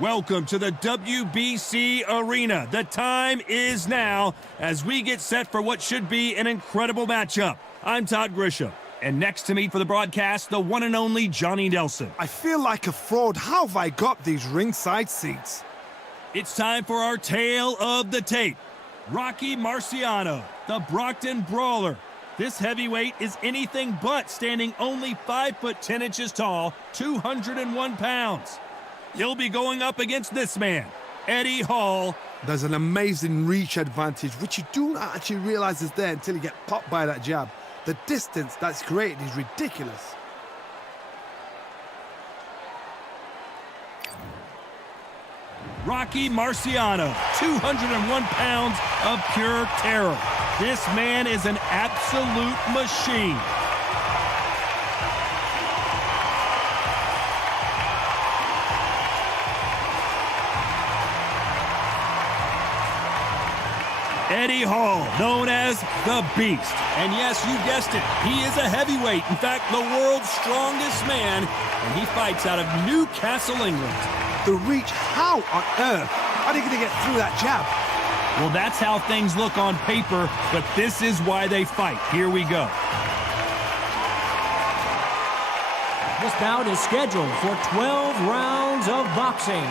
Welcome to the WBC Arena. The time is now as we get set for what should be an incredible matchup. I'm Todd Grisham, and next to me for the broadcast, the one and only Johnny Nelson. I feel like a fraud. How have I got these ringside seats? It's time for our tale of the tape. Rocky Marciano, the Brockton Brawler. This heavyweight is anything but standing only 5'10" tall, 201 pounds. He'll be going up against this man, Eddie Hall. There's an amazing reach advantage, which you don't actually realize is there until you get popped by that jab. The distance that's created is ridiculous. Rocky Marciano, 201 pounds of pure terror. This man is an absolute machine. Eddie Hall, known as the Beast. And yes, you guessed it, he is a heavyweight. In fact, the world's strongest man, and he fights out of Newcastle, England. The reach, how on earth are they going to get through that jab? Well, that's how things look on paper, but this is why they fight. Here we go. This bout is scheduled for 12 rounds of boxing.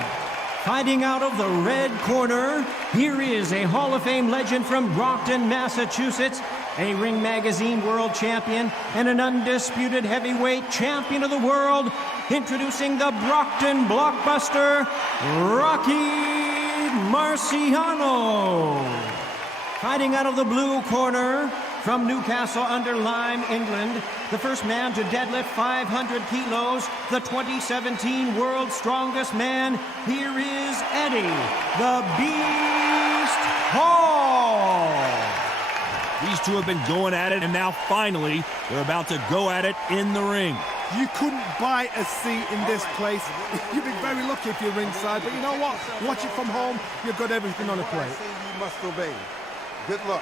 Fighting out of the red corner, here is a Hall of Fame legend from Brockton, Massachusetts, a Ring Magazine world champion, and an undisputed heavyweight champion of the world, introducing the Brockton blockbuster, Rocky Marciano. Fighting out of the blue corner, from Newcastle under Lyme, England, the first man to deadlift 500 kilos, the 2017 world's strongest man, here is Eddie, the Beast Hall. These two have been going at it, and now finally, they're about to go at it in the ring. You couldn't buy a seat in this place. You'd be very lucky if you're ringside, but you know what? Watch it from home, you've got everything on a plate. You must obey. Good luck.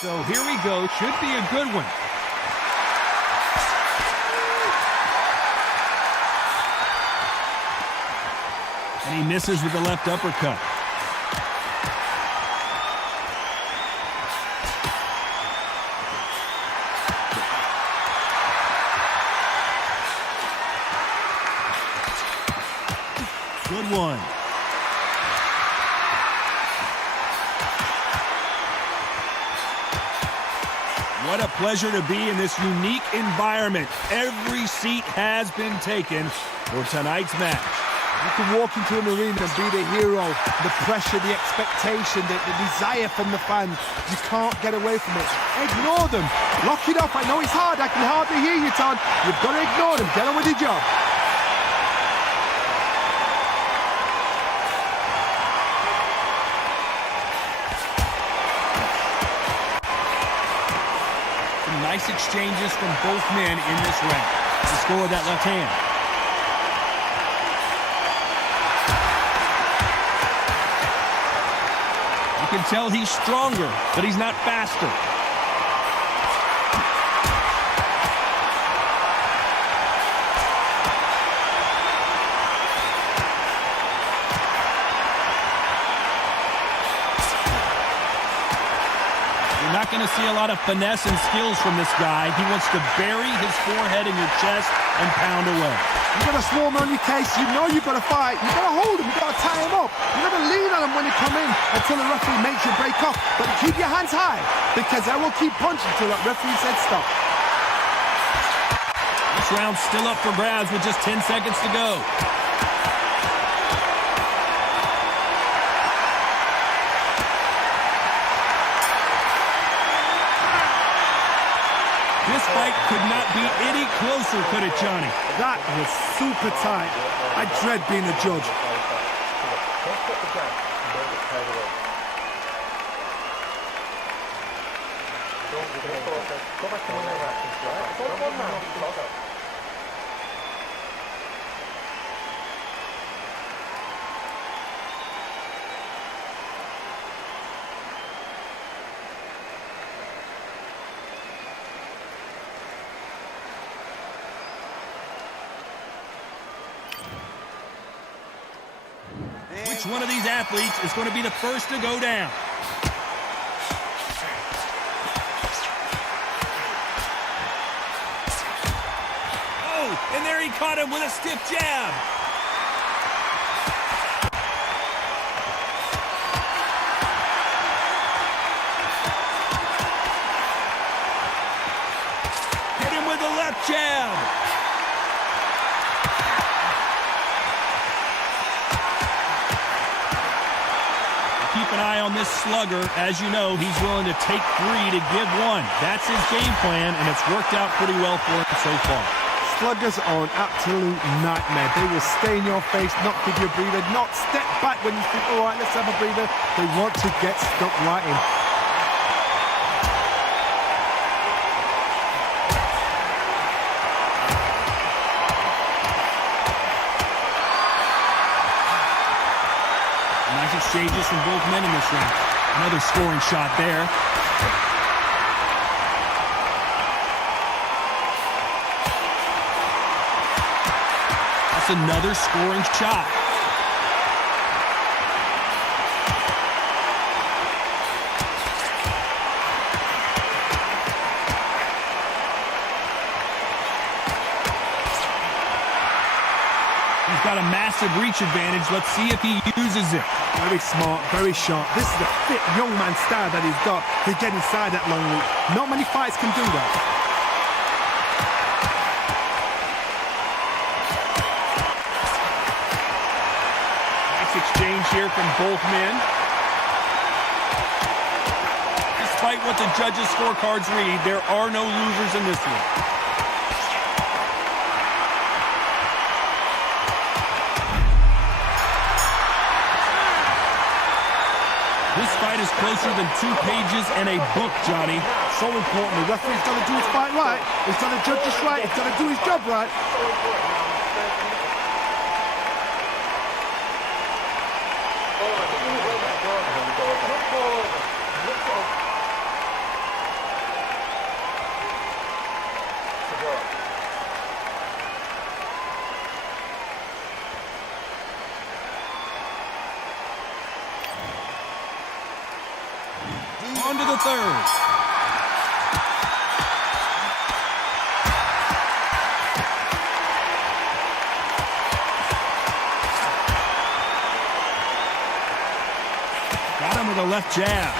So here we go. Should be a good one. And he misses with the left uppercut. Good one. What a pleasure to be in this unique environment. Every seat has been taken for tonight's match. You can walk into an arena and be the hero. The pressure, the expectation, the desire from the fans. You can't get away from it. Ignore them. Lock it up. I know it's hard. I can hardly hear you, Todd. You've got to ignore them. Get on with your job. Nice exchanges from both men in this round. The score of that left hand. You can tell he's stronger, but he's not faster. Not going to see a lot of finesse and skills from this guy. He wants to bury his forehead in your chest and pound away. You've got to swarm on your case. You know you've got to fight. You've got to hold him. You've got to tie him up. You've got to lean on him when you come in until the referee makes you break off. But keep your hands high, because I will keep punching until that referee said stop. This round's still up for grabs with just 10 seconds to go. This fight could not be any closer, could it, Johnny? That was super tight. I dread being a judge. Which one of these athletes is going to be the first to go down? Oh, and there he caught him with a stiff jab. Hit him with the left jab. Keep an eye on this slugger. As you know, he's willing to take 3 to give 1. That's his game plan, and it's worked out pretty well for him so far. Sluggers are an absolute nightmare. They will stay in your face, not give you a breather, not step back when you think, all right, let's have a breather. They want to get stuck right in. Nice exchanges from both men in this round. Another scoring shot there. That's another scoring shot. He's got a massive reach advantage. Let's see if he uses it. Very smart, very sharp. This is a fit young man style that he's got to get inside that long reach. Not many fights can do that. Nice exchange here from both men. Despite what the judges' scorecards read, there are no losers in this one. This fight is closer than 2 pages in a book, Johnny. So important. The referee's got to do his fight right. He's got to judge this right. He's got to do his job right. On to the third. Got him with a left jab.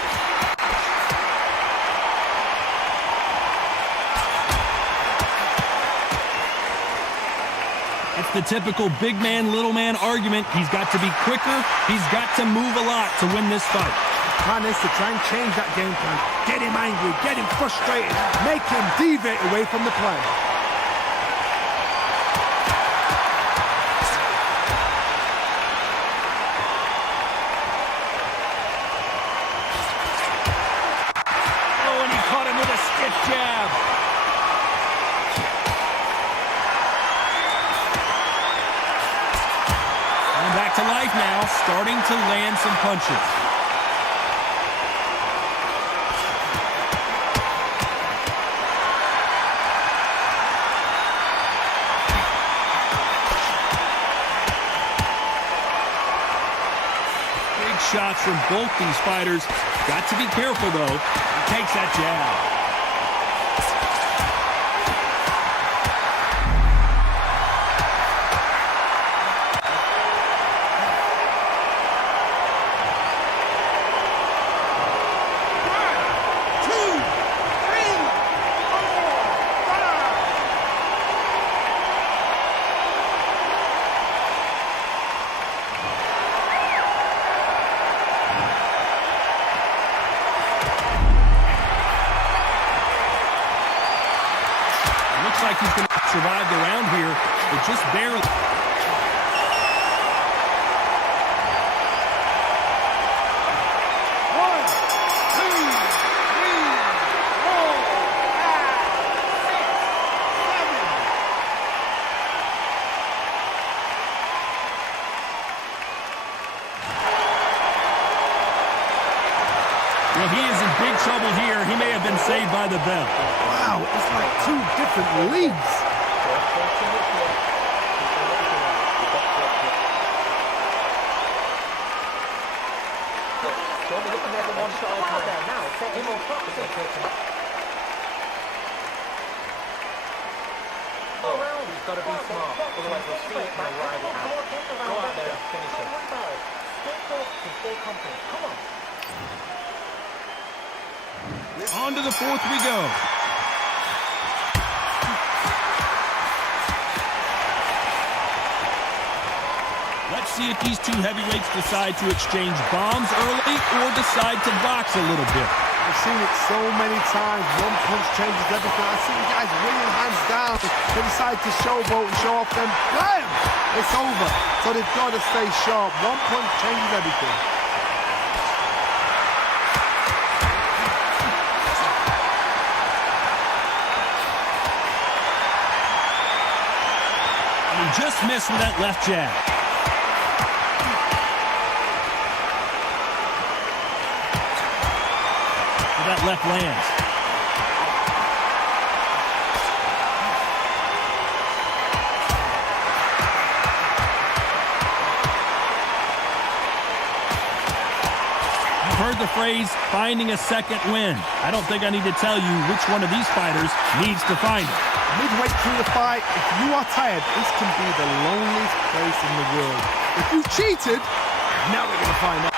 It's the typical big man, little man argument. He's got to be quicker. He's got to move a lot to win this fight. Plan is to try and change that game plan. Get him angry, get him frustrated, make him deviate away from the play. Oh, and he caught him with a stiff jab. And back to life now, starting to land some punches. Shots from both these fighters. Got to be careful, though. He takes that jab. Like he's going to survive the round here, but just barely. Well, he is in big trouble here. He may have been saved by the bell. Wow, it's like 2 different leagues. He's got to be smart, otherwise we'll see it and we'll ride it out. Go out there and finish it. Stay confident. Come on. On to the fourth we go. Let's see if these two heavyweights decide to exchange bombs early or decide to box a little bit. I've seen it so many times. One punch changes everything. I've seen guys winning hands down. They decide to showboat and show off, then bam! It's over. So they've got to stay sharp. One punch changes everything. And he just missed with that left jab. That left lands. You've heard the phrase, finding a second win. I don't think I need to tell you which one of these fighters needs to find it. Midway through the fight, if you are tired, this can be the loneliest place in the world. If you cheated, now we're going to find out.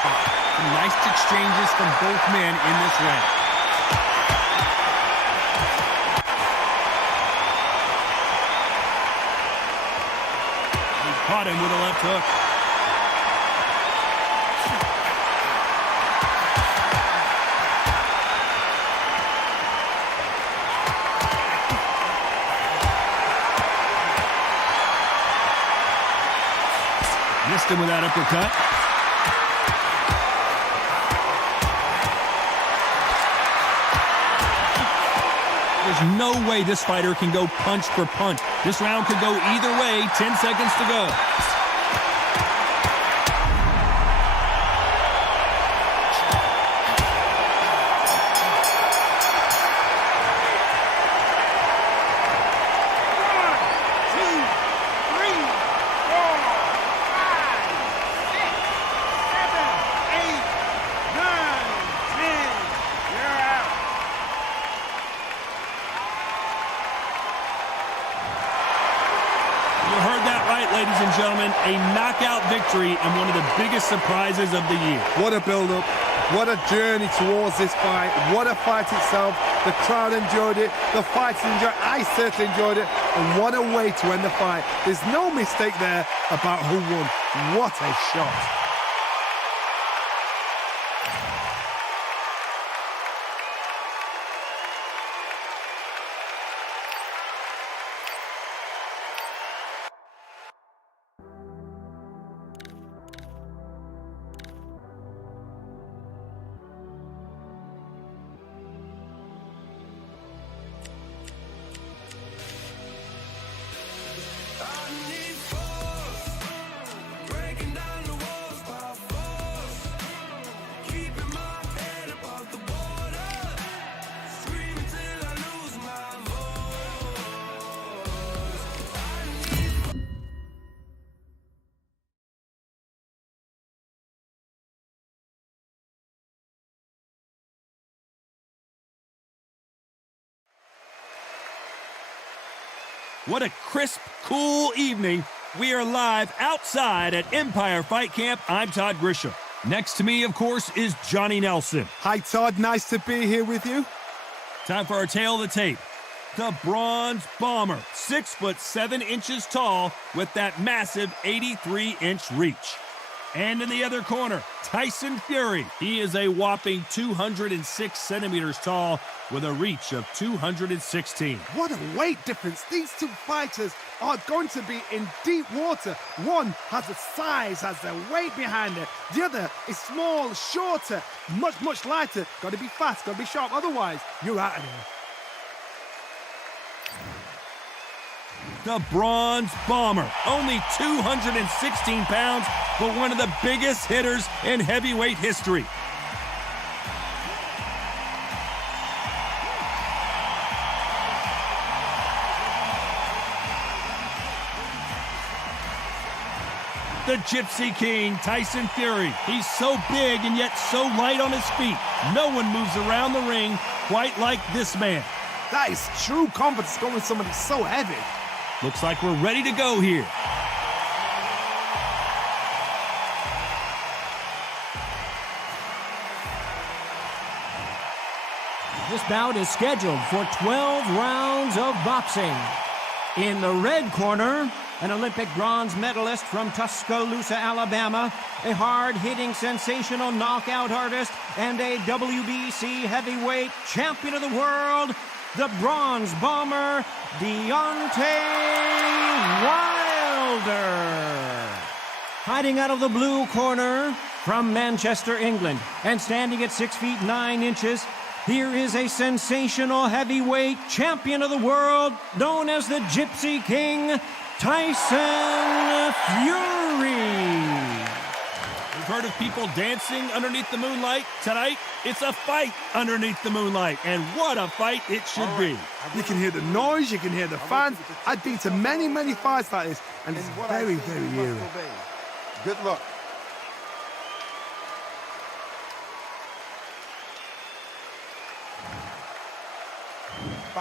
Some nice exchanges from both men in this round. He caught him with a left hook. Missed him with that uppercut. There's no way this fighter can go punch for punch. This round could go either way. 10 seconds to go. Ladies and gentlemen, a knockout victory and one of the biggest surprises of the year. What a build-up. What a journey towards this fight. What a fight itself. The crowd enjoyed it. The fighters enjoyed it. I certainly enjoyed it. And what a way to end the fight. There's no mistake there about who won. What a shot. What a crisp, cool evening. We are live outside at Empire Fight Camp. I'm Todd Grisham. Next to me, of course, is Johnny Nelson. Hi, Todd. Nice to be here with you. Time for our tail of the tape. The Bronze Bomber, 6'7" tall with that massive 83-inch reach. And in the other corner, Tyson Fury. He is a whopping 206 centimeters tall with a reach of 216. What a weight difference. These two fighters are going to be in deep water. One has a size, has the weight behind it. The other is small, shorter, much lighter. Got to be fast, got to be sharp. Otherwise, you're out of here. The Bronze Bomber, only 216 pounds, but one of the biggest hitters in heavyweight history. The Gypsy King, Tyson Fury. He's so big and yet so light on his feet. No one moves around the ring quite like this man. That is true confidence going with somebody so heavy. Looks like we're ready to go here. This bout is scheduled for 12 rounds of boxing. In the red corner, an Olympic bronze medalist from Tuscaloosa, Alabama, a hard-hitting, sensational knockout artist, and a WBC heavyweight champion of the world, the bronze bomber, Deontay Wilder. Hiding out of the blue corner from Manchester, England, and standing at 6 feet 9 inches, here is a sensational heavyweight champion of the world, known as the Gypsy King, Tyson Fury. We've heard of people dancing underneath the moonlight. Tonight, it's a fight underneath the moonlight, and what a fight it should be. You can hear the noise, you can hear the fans. I've been to many, many fights like this, and it's very, very eerie. Good luck.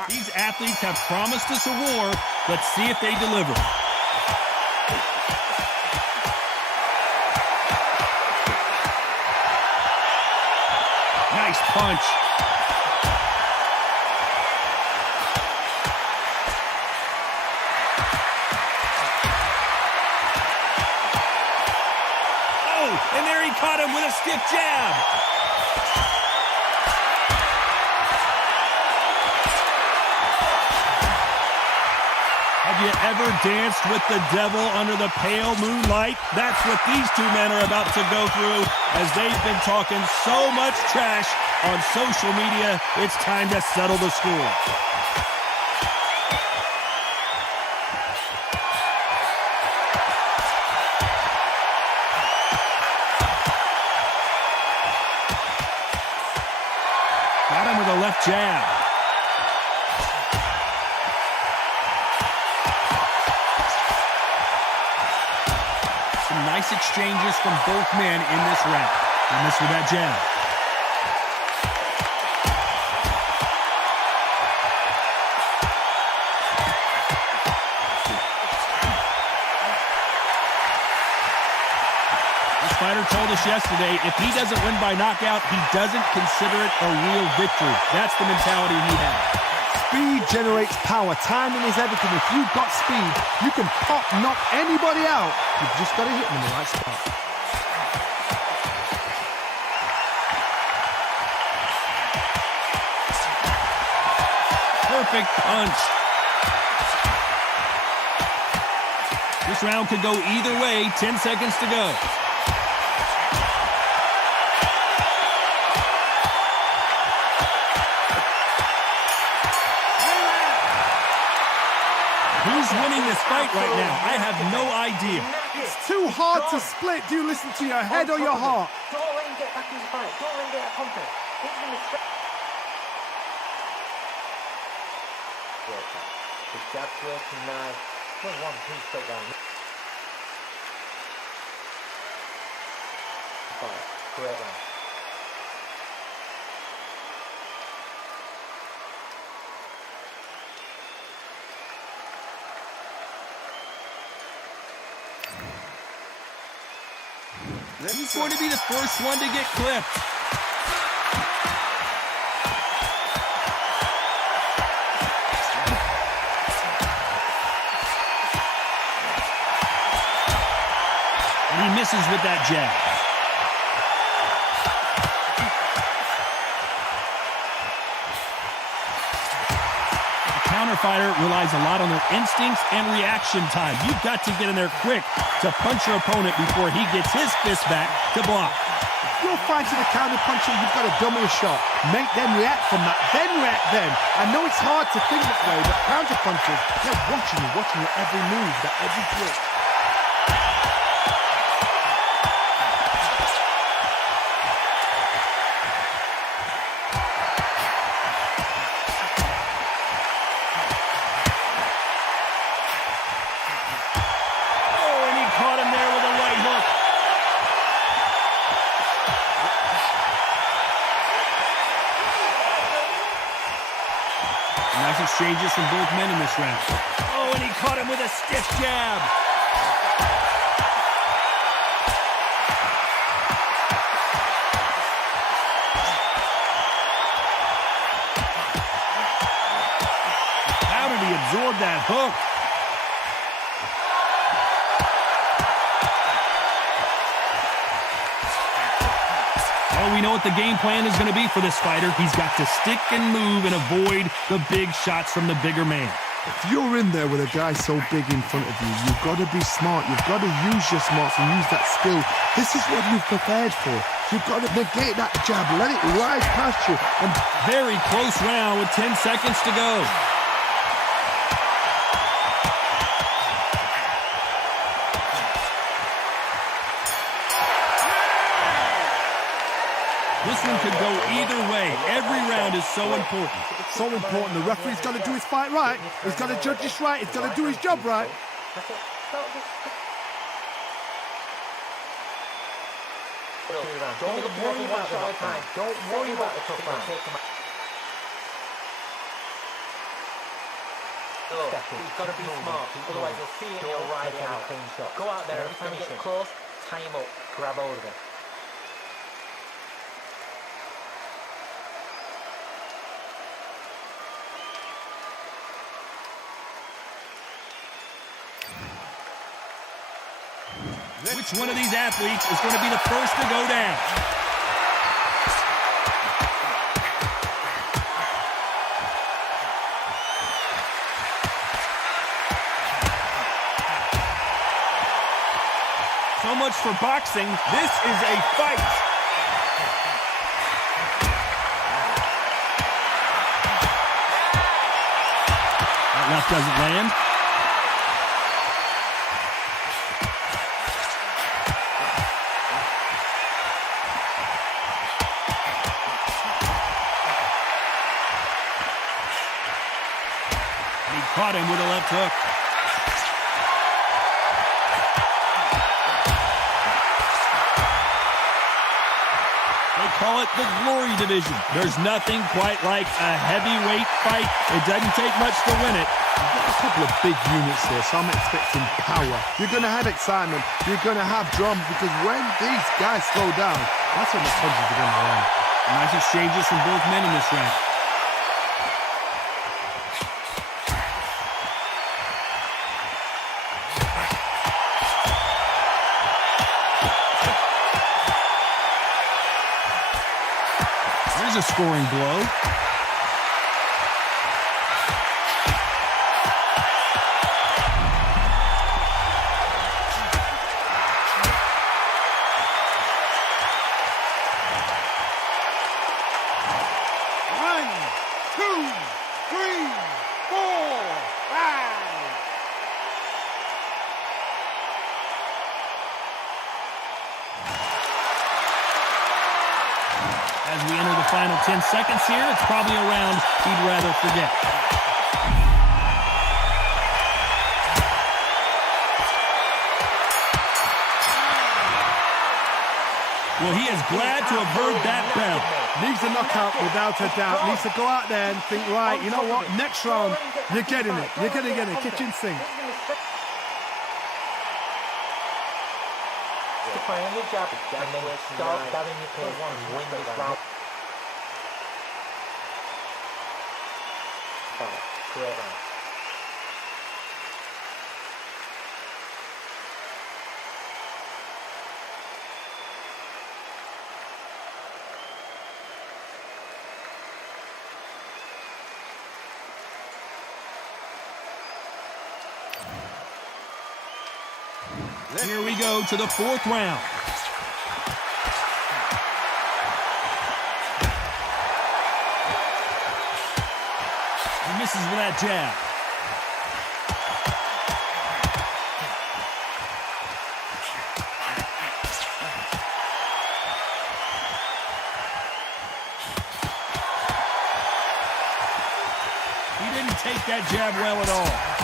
These athletes have promised us a war. Let's see if they deliver. Nice punch. Oh, and there he caught him with a stiff jab. Have you ever danced with the devil under the pale moonlight? That's what these two men are about to go through as they've been talking so much trash on social media. It's time to settle the score. Got him with a left jab. Nice exchanges from both men in this round. He missed with that jab. This fighter told us yesterday, if he doesn't win by knockout, he doesn't consider it a real victory. That's the mentality he has. Speed generates power. Timing is everything. If you've got speed, you can knock anybody out. You've just got to hit them in the right spot. Perfect punch. This round could go either way. 10 seconds to go. Who's winning this fight right now? I have no idea. It's too hard to split. Do you listen to your head or your heart? Don't let him get back in the fight. Don't let him get that confidence. The jab's working now. Good 1-2 straight down. Fight. Great round. He's going to be the first one to get clipped. And he misses with that jab. Counter-fighter relies a lot on their instincts and reaction time. You've got to get in there quick to punch your opponent before he gets his fist back to block. If you're fighting a counter-puncher, you've got to dummy a shot. Make them react from that, then react then. I know it's hard to think that way, but counter-punchers, they're watching your every move, that every grip. exchanges from both men in this round. Oh, and he caught him with a stiff jab. How did he absorb that hook? Well, we know what the game plan is going to be for this fighter. He's got to stick and move and avoid the big shots from the bigger man. If you're in there with a guy so big in front of you, you've got to be smart. You've got to use your smarts and use that skill. This is what you've prepared for. You've got to negate that jab, let it ride past you. And very close round with 10 seconds to go. This one could go either way. Every round is so important. So important. The referee's got to do his fight right. He's got to judge this right. He's got to do his job right. Don't worry about the tough time. Don't worry about the tough time. He's got to be smart, otherwise he'll see it and he'll ride it out. Go out there, every time you get close, tie him up, grab hold of him. Which one of these athletes is going to be the first to go down? So much for boxing. This is a fight. That left doesn't land. Caught him with a left hook. They call it the Glory Division. There's nothing quite like a heavyweight fight. It doesn't take much to win it. You've got a couple of big units here, so I'm expecting power. You're going to have excitement. You're going to have drama, because when these guys slow down, that's when the punches are going to land. Nice exchanges from both men in this round. A scoring blow. One, two, three, four, five. As we enter the final 10 seconds here, it's probably a round he'd rather forget. Well, he is glad to have heard that bell. Needs a knockout without a doubt. Needs to go out there and think, right, you know what, next round, you're getting it. You're going to get it. Kitchen sink. Playing your jab, and then start dabbing your pace and win this round. Great round. Here we go to the fourth round. He misses with that jab. He didn't take that jab well at all.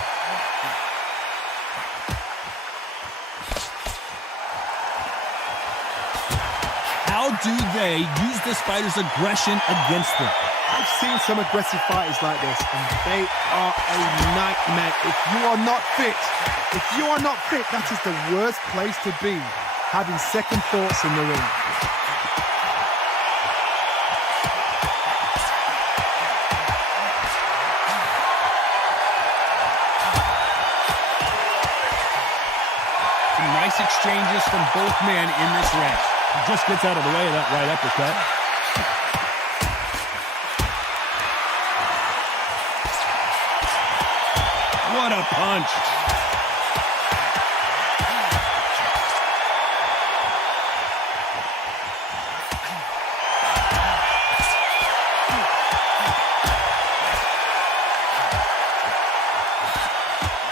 How do they use this fighter's aggression against them? I've seen some aggressive fighters like this, and they are a nightmare. If you are not fit, that is the worst place to be, having second thoughts in the ring. Some nice exchanges from both men in this range. He just gets out of the way of that right uppercut. What a punch.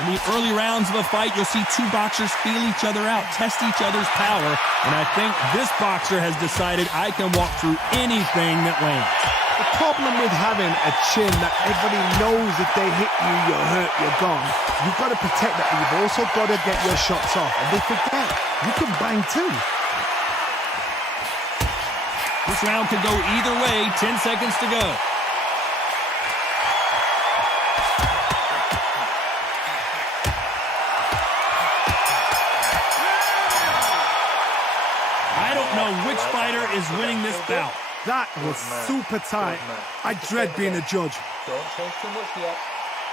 In the early rounds of a fight, you'll see two boxers feel each other out, test each other's power, and I think this boxer has decided I can walk through anything that lands. The problem with having a chin that everybody knows if they hit you, you're hurt, you're gone. You've got to protect that, but you've also got to get your shots off. And they forget, you can bang too. This round could go either way, 10 seconds to go. I don't know which fighter is winning this bout. That was super tight. I dread being a judge. Don't change too much yet.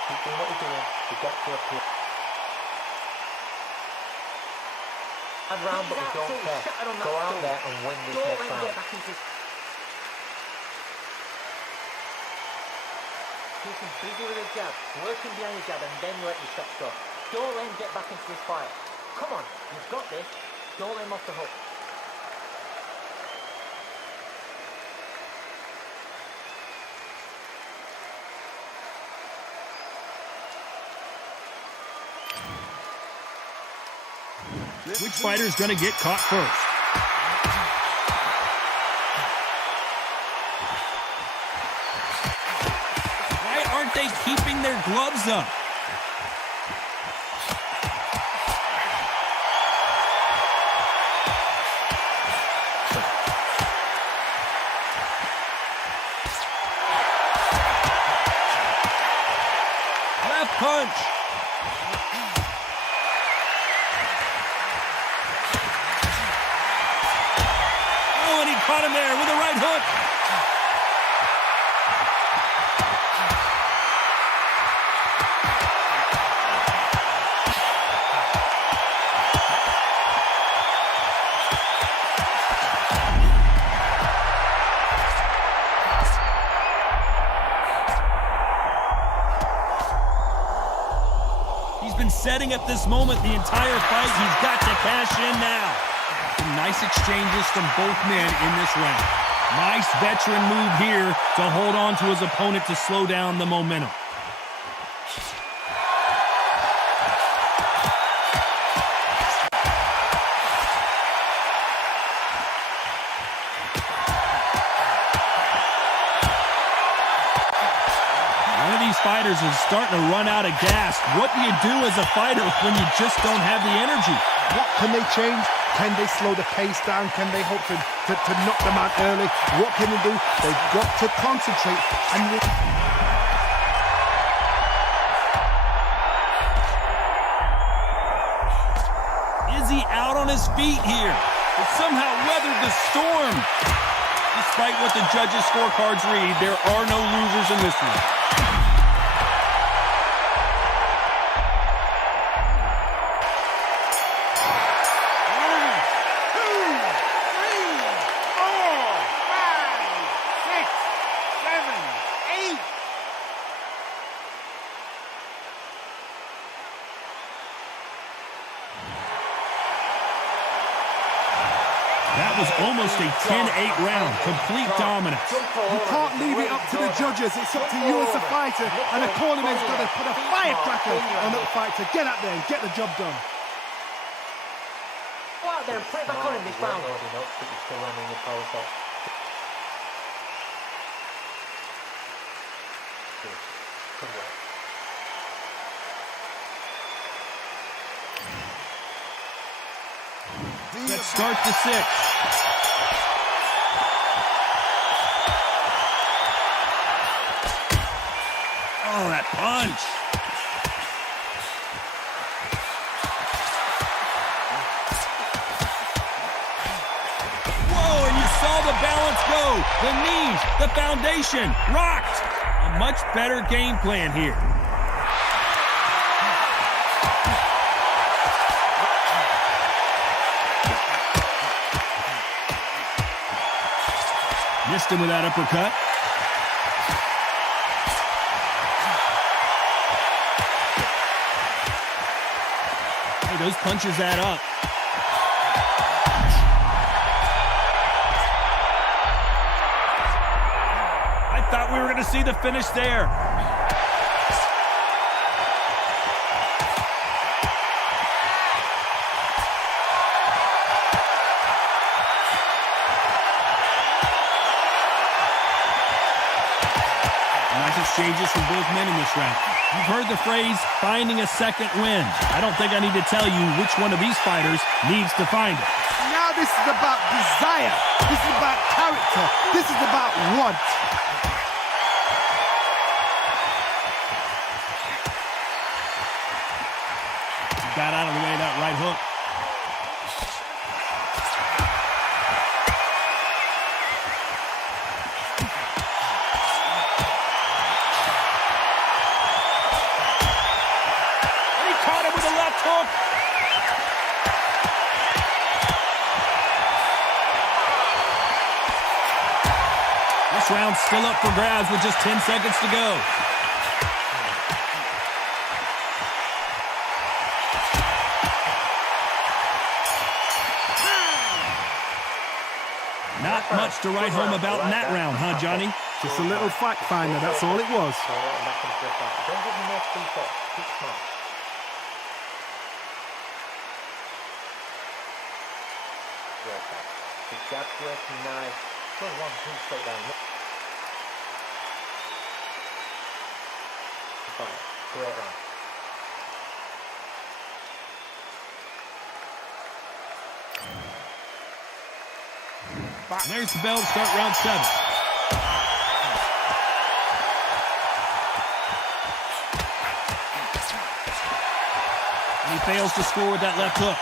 Keep doing what you're doing. You've got to appeal. Bad round, but we don't care. Go out there and win this next round. Keep him busy with a jab, working behind the jab, and then let your shots go. Don't let him get back into this fight. Come on, you've got this. Don't let him off the hook. Which fighter's going to get caught first? Why aren't they keeping their gloves up? Left punch. Caught him there with a right hook. He's been setting up this moment the entire fight. He's got to cash in now. Some nice exchanges from both men in this round. Nice veteran move here to hold on to his opponent to slow down the momentum. One of these fighters is starting to run out of gas. What do you do as a fighter when you just don't have the energy? What can they change? Can they slow the pace down? Can they hope to knock them out early? What can they do? They've got to concentrate. And is he out on his feet here? He somehow weathered the storm. Despite what the judges' scorecards read, there are no losers in this one. That was almost a 10-8 round, complete dominance. you can't leave it up to the judges. It's up to you as a fighter, and the cornerman's got to put a firecracker on that fighter. Get out there and get the job done. Go out there and put it back on in this round. You're still running your power shot. Good work. Let's start the sixth. Oh, that punch. Whoa, and you saw the balance go. The knees, the foundation, rocked. A much better game plan here. Missed him with that uppercut. Hey, those punches add up. I thought we were going to see the finish there. Nice exchanges from both men in this round. You've heard the phrase, finding a second wind. I don't think I need to tell you which one of these fighters needs to find it. Now this is about desire. This is about character. This is about want. He got out of the way of that right hook. This round's still up for grabs with just 10 seconds to go. Not much to write home about in that round, huh, Johnny? Just a little fact finder, that's all it was. Don't give me no free shots. Keep smart. The jab's working nice. Good 1, 2 straight down. Fine. Great round. There's the bell to start round 7. And he fails to score with that left hook.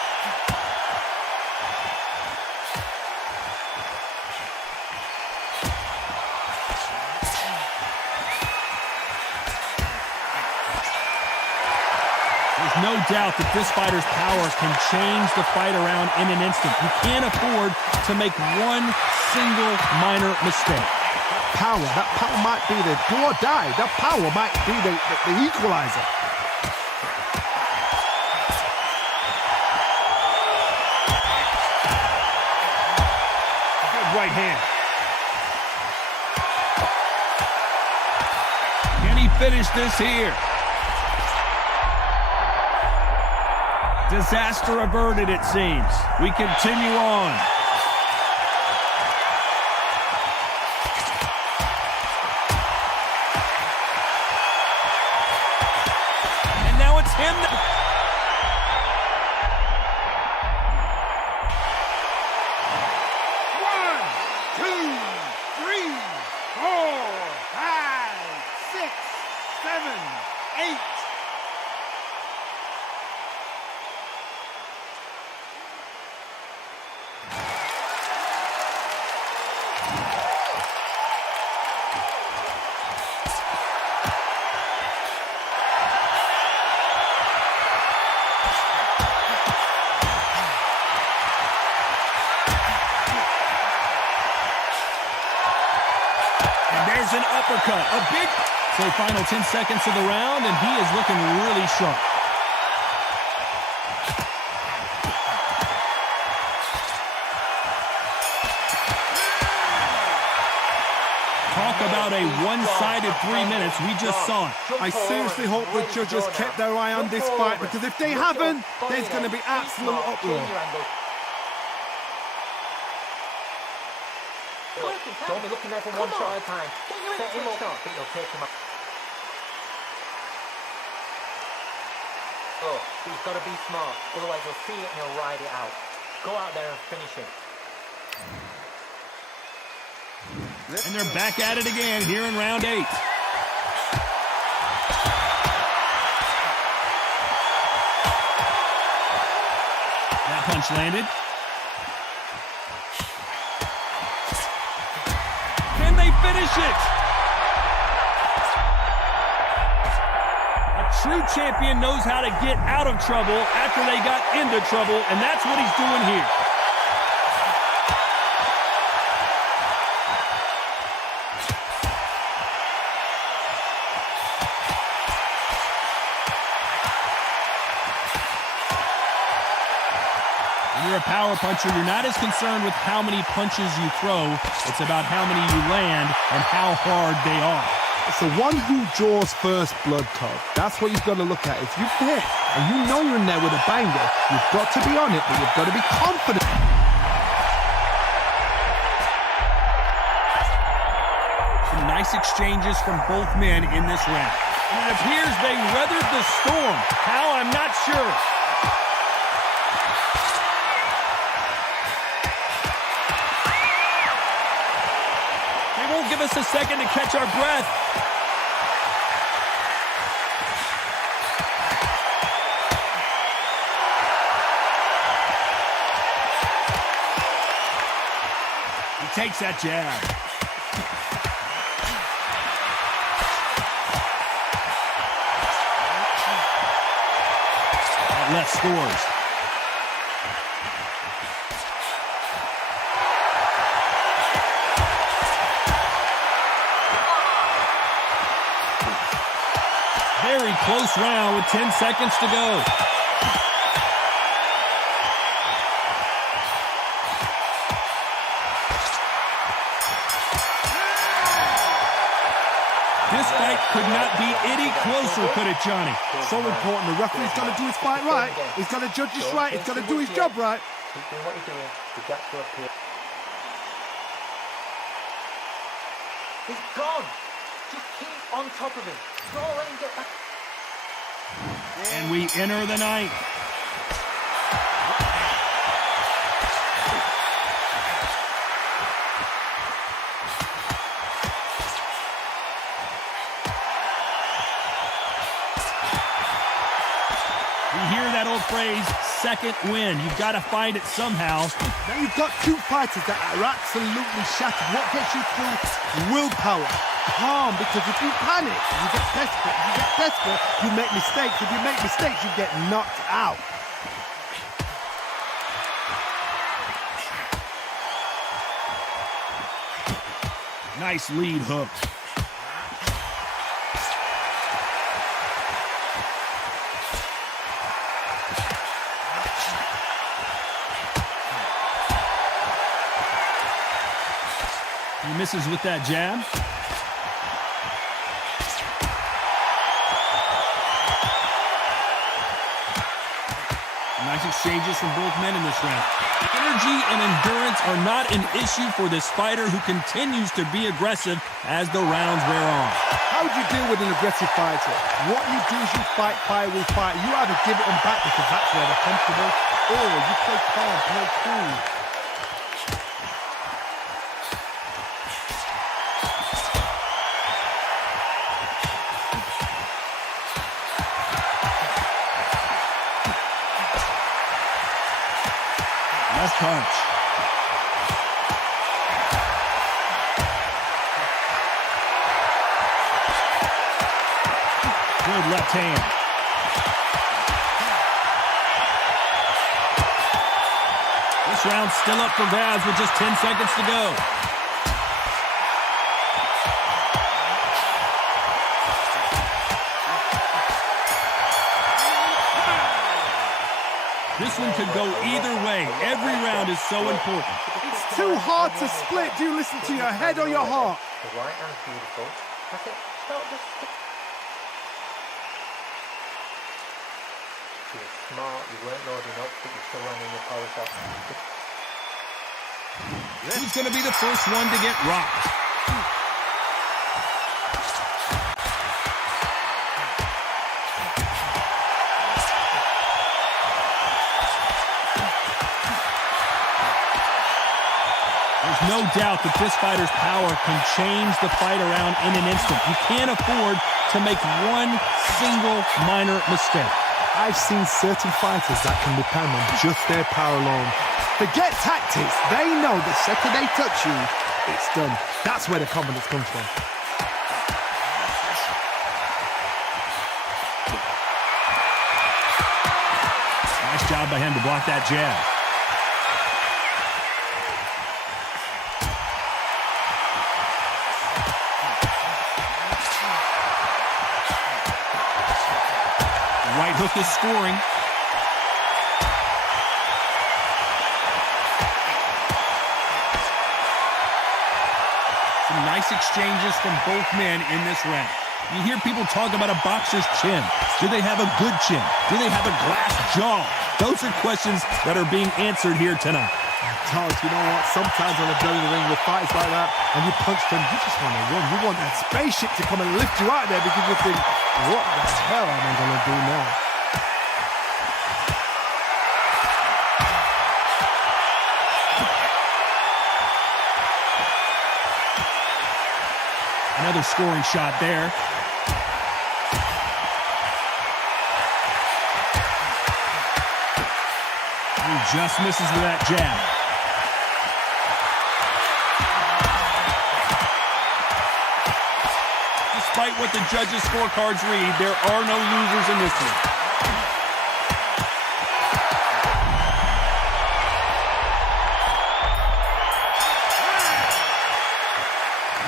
There's no doubt that this fighter's power can change the fight around in an instant. You can't afford to make one single minor mistake. That power might be the do or die. That power might be the equalizer. Good right hand. Can he finish this here? Disaster averted, it seems. We continue on. And now it's him. 1, 2, 3, 4, 5, 6, 7, 8. There's an uppercut, a big... So final 10 seconds of the round, and he is looking really sharp. Talk about a one-sided 3 minutes. We just saw it. I seriously hope the judges kept their eye on this fight, because if they haven't, there's going to be absolute uproar. Don't be looking there for one shot at a time. Set him up, but you'll take him out. Oh, he's got to be smart, otherwise he'll see it and he'll ride it out. Go out there and finish him. And they're back at it again here in round 8. punch landed. Can they finish it? A true champion knows how to get out of trouble after they got into trouble, and that's what he's doing here. When you're a power puncher, you're not as concerned with how many punches you throw. It's about how many you land and how hard they are. It's the one who draws first blood, Todd. That's what you've got to look at. If you've hit and you know you're in there with a banger, you've got to be on it, but you've got to be confident. Some nice exchanges from both men in this round. And it appears they weathered the storm. How, I'm not sure. Give us a second to catch our breath. He takes that jab. That left scores. Very close round with 10 seconds to go. This fight could not be any closer, could it, Johnny? So important. The referee's got to do his fight right. He's got to judge this right. He's got to do his job right. Keep doing what you're doing. The gap's will appear. He's gone. Just keep on top of him. Don't let him get back. And we enter the ninth. We hear that old phrase, second win. You've got to find it somehow. Now you've got two fighters that are absolutely shattered. What gets you through? Willpower. Calm, because if you panic, you get desperate. If you get desperate, you make mistakes. If you make mistakes, you get knocked out. Nice lead hook. He misses with that jab. Nice exchanges from both men in this round. Energy and endurance are not an issue for this fighter who continues to be aggressive as the rounds wear on. How do you deal with an aggressive fighter? What you do is you fight fire with fire. You either give it them back because that's where they're comfortable, or you play calm, play cool. Left punch. Good left hand. This round's still up for grabs with just 10 seconds to go. This one could go either way. Every round is so important. It's too hard to split. Do you listen to your head or your heart? The right hand's beautiful. That's it. Stop just stick. You were smart, you weren't loading up, but you're still running your power shot. Who's going to be the first one to get rocked? There's no doubt that this fighter's power can change the fight around in an instant. You can't afford to make one single minor mistake. I've seen certain fighters that can depend on just their power alone. Forget tactics. They know the second they touch you, it's done. That's where the confidence comes from. Nice job by him to block that jab. Right hook is scoring. Some nice exchanges from both men in this round. You hear people talk about a boxer's chin. Do they have a good chin? Do they have a glass jaw? Those are questions that are being answered here tonight. Charles, you know what? Sometimes when I've done in the ring with fights like that, and you punch them, you just want to run. You want that spaceship to come and lift you out there because you think, what the hell am I going to do now? Another scoring shot there. He just misses with that jab. Despite what the judges' scorecards read, there are no losers in this one.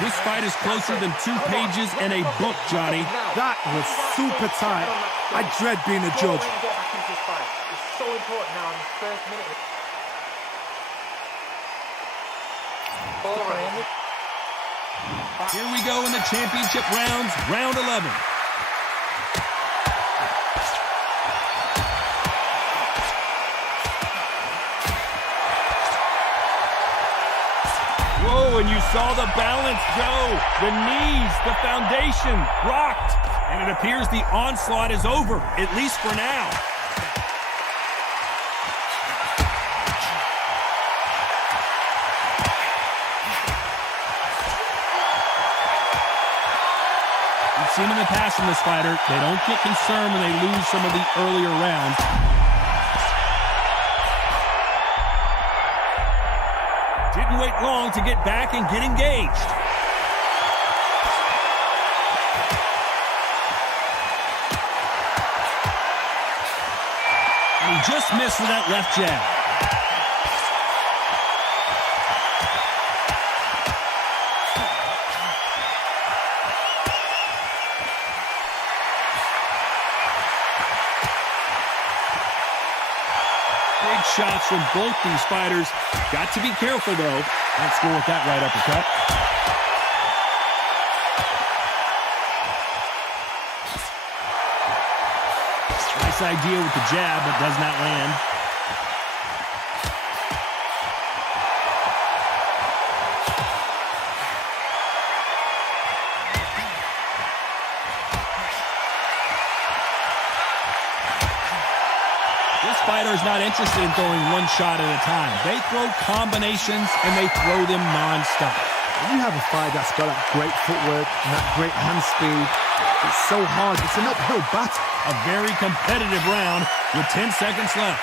This fight is closer than 2 pages in a book, Johnny. That was super tight. I dread being a judge. Get back into this fight. It's so important now in the first minute. Here we go in the championship rounds, round 11. Whoa, and you saw the balance go. The knees, the foundation, rocked. And it appears the onslaught is over, at least for now. We've seen in the past from this fighter, they don't get concerned when they lose some of the earlier rounds. Didn't wait long to get back and get engaged. And he just missed with that left jab. Big shots from both these fighters. Got to be careful, though. Don't score with that right uppercut. Nice idea with the jab, but does not land. This fighter is not interested in throwing one shot at a time. They throw combinations, and they throw them non-stop. When you have a fight that's got that great footwork and that great hand speed, it's so hard. It's an uphill battle. A very competitive round with 10 seconds left.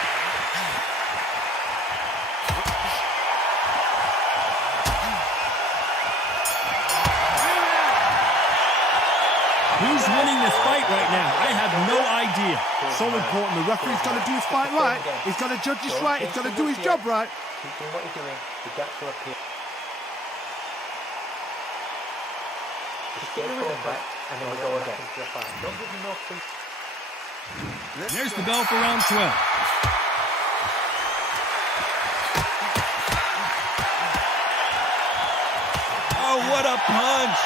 Who's winning this fight right now? I have no idea. So important. The referee's got to do his fight right. He's got to judge this right. He's got to do his job right. Keep doing what you're doing. The gaps will appear. Just get the rhythm back, and then we go again. Don't give him no free. There's the bell for round 12. Oh, what a punch!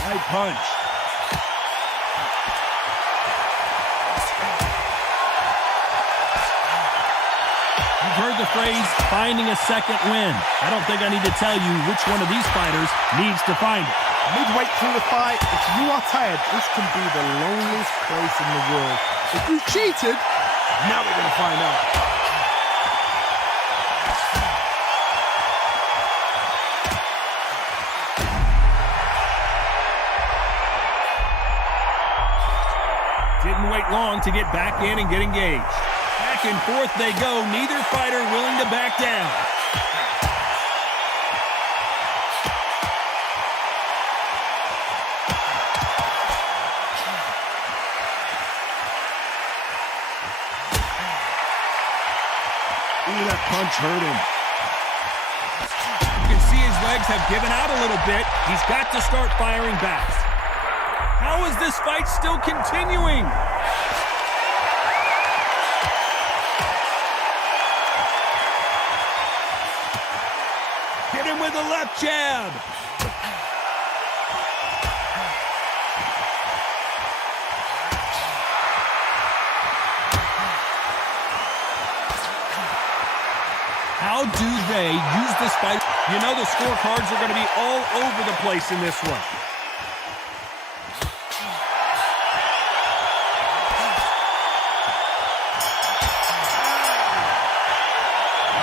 High punch. You've heard the phrase, finding a second win. I don't think I need to tell you which one of these fighters needs to find it. Midway through the fight, if you are tired, this can be the loneliest place in the world. If you cheated, Now we're going to find out. Didn't wait long to get back in and get engaged. Back and forth they go, neither fighter willing to back down. Ooh, that punch hurt him. You can see his legs have given out a little bit. He's got to start firing back. How is this fight still continuing? Hit him with a left jab. How do they use this fight? You know the scorecards are going to be all over the place in this one.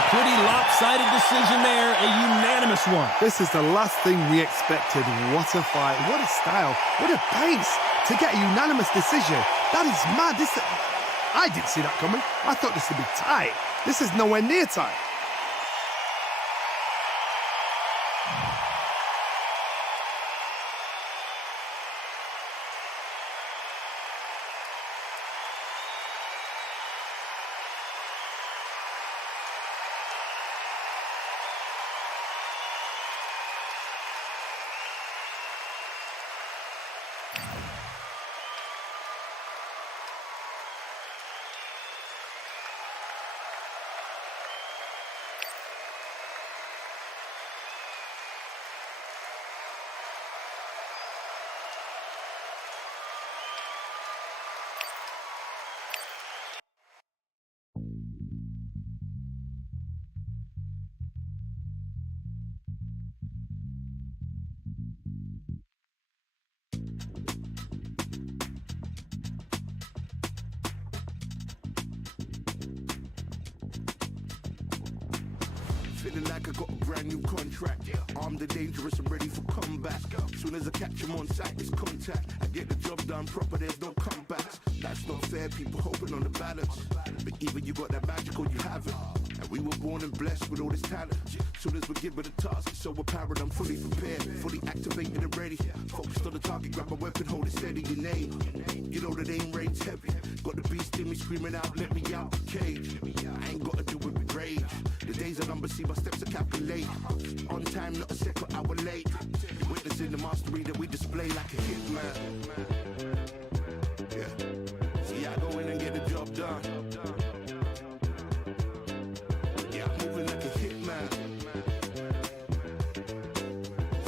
Pretty lopsided decision there, a unanimous one. This is the last thing we expected. What a fight, what a style, what a pace to get a unanimous decision. That is mad. I didn't see that coming. I thought this would be tight. This is nowhere near tight. Feeling like I got a brand new contract. Armed and dangerous and ready for comeback. Soon as I catch him on sight, it's contact. I get the job done proper, there's no comebacks. That's not fair, people hoping on the balance. But even you got that magical, you have it. And we were born and blessed with all this talent. Soon as we give it a task, it's so apparent I'm fully prepared, fully activated and ready. Focused on the target, grab my weapon, hold it steady, your name. You know that aim rate's heavy. Got the beast in me screaming out, let me out the cage. I ain't gotta do it with rage. The days are numbered, see my steps are calculate. On time, not a second hour late. You're witnessing the mastery that we display like a hitman. Yeah. See, I go in and get the job done. Yeah, I'm moving like a hitman.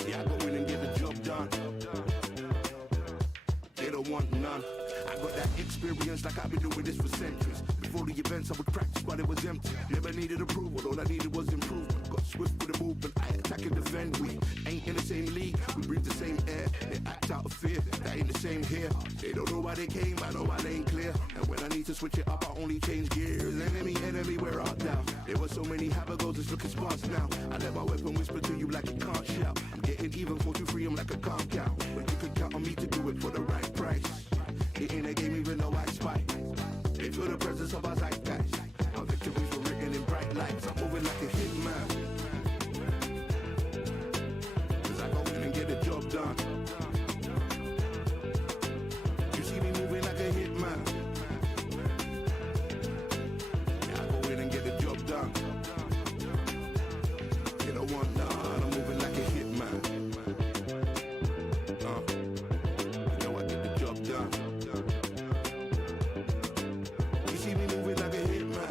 See, I go in and get the job done. They don't want none. I got that experience like I've been doing this for centuries. Before the events I would practice while it was empty. Never needed approval, all I needed was improvement. Got swift with the movement, I attack and defend. We ain't in the same league, we breathe the same air. They act out of fear, that ain't the same here. They don't know why they came, I know why they ain't clear. And when I need to switch it up, I only change gears. Enemy, where art thou? There were so many habagos, it's looking sparse now. I let my weapon whisper to you like it can't shout. I'm getting even 4-2-3, I'm like a can't count. But you can count on me to do it for the right price. It ain't a game even though I spite. They feel the presence of our zeitgeist. Our victories were written in bright lights. I'm moving like a hitman. Cause I go in and get the job done. You see me moving like a hitman. Yeah, I go in and get the job done. You don't want none. I'm moving like a hitman. You know I get the job done. You see me moving like a hitman.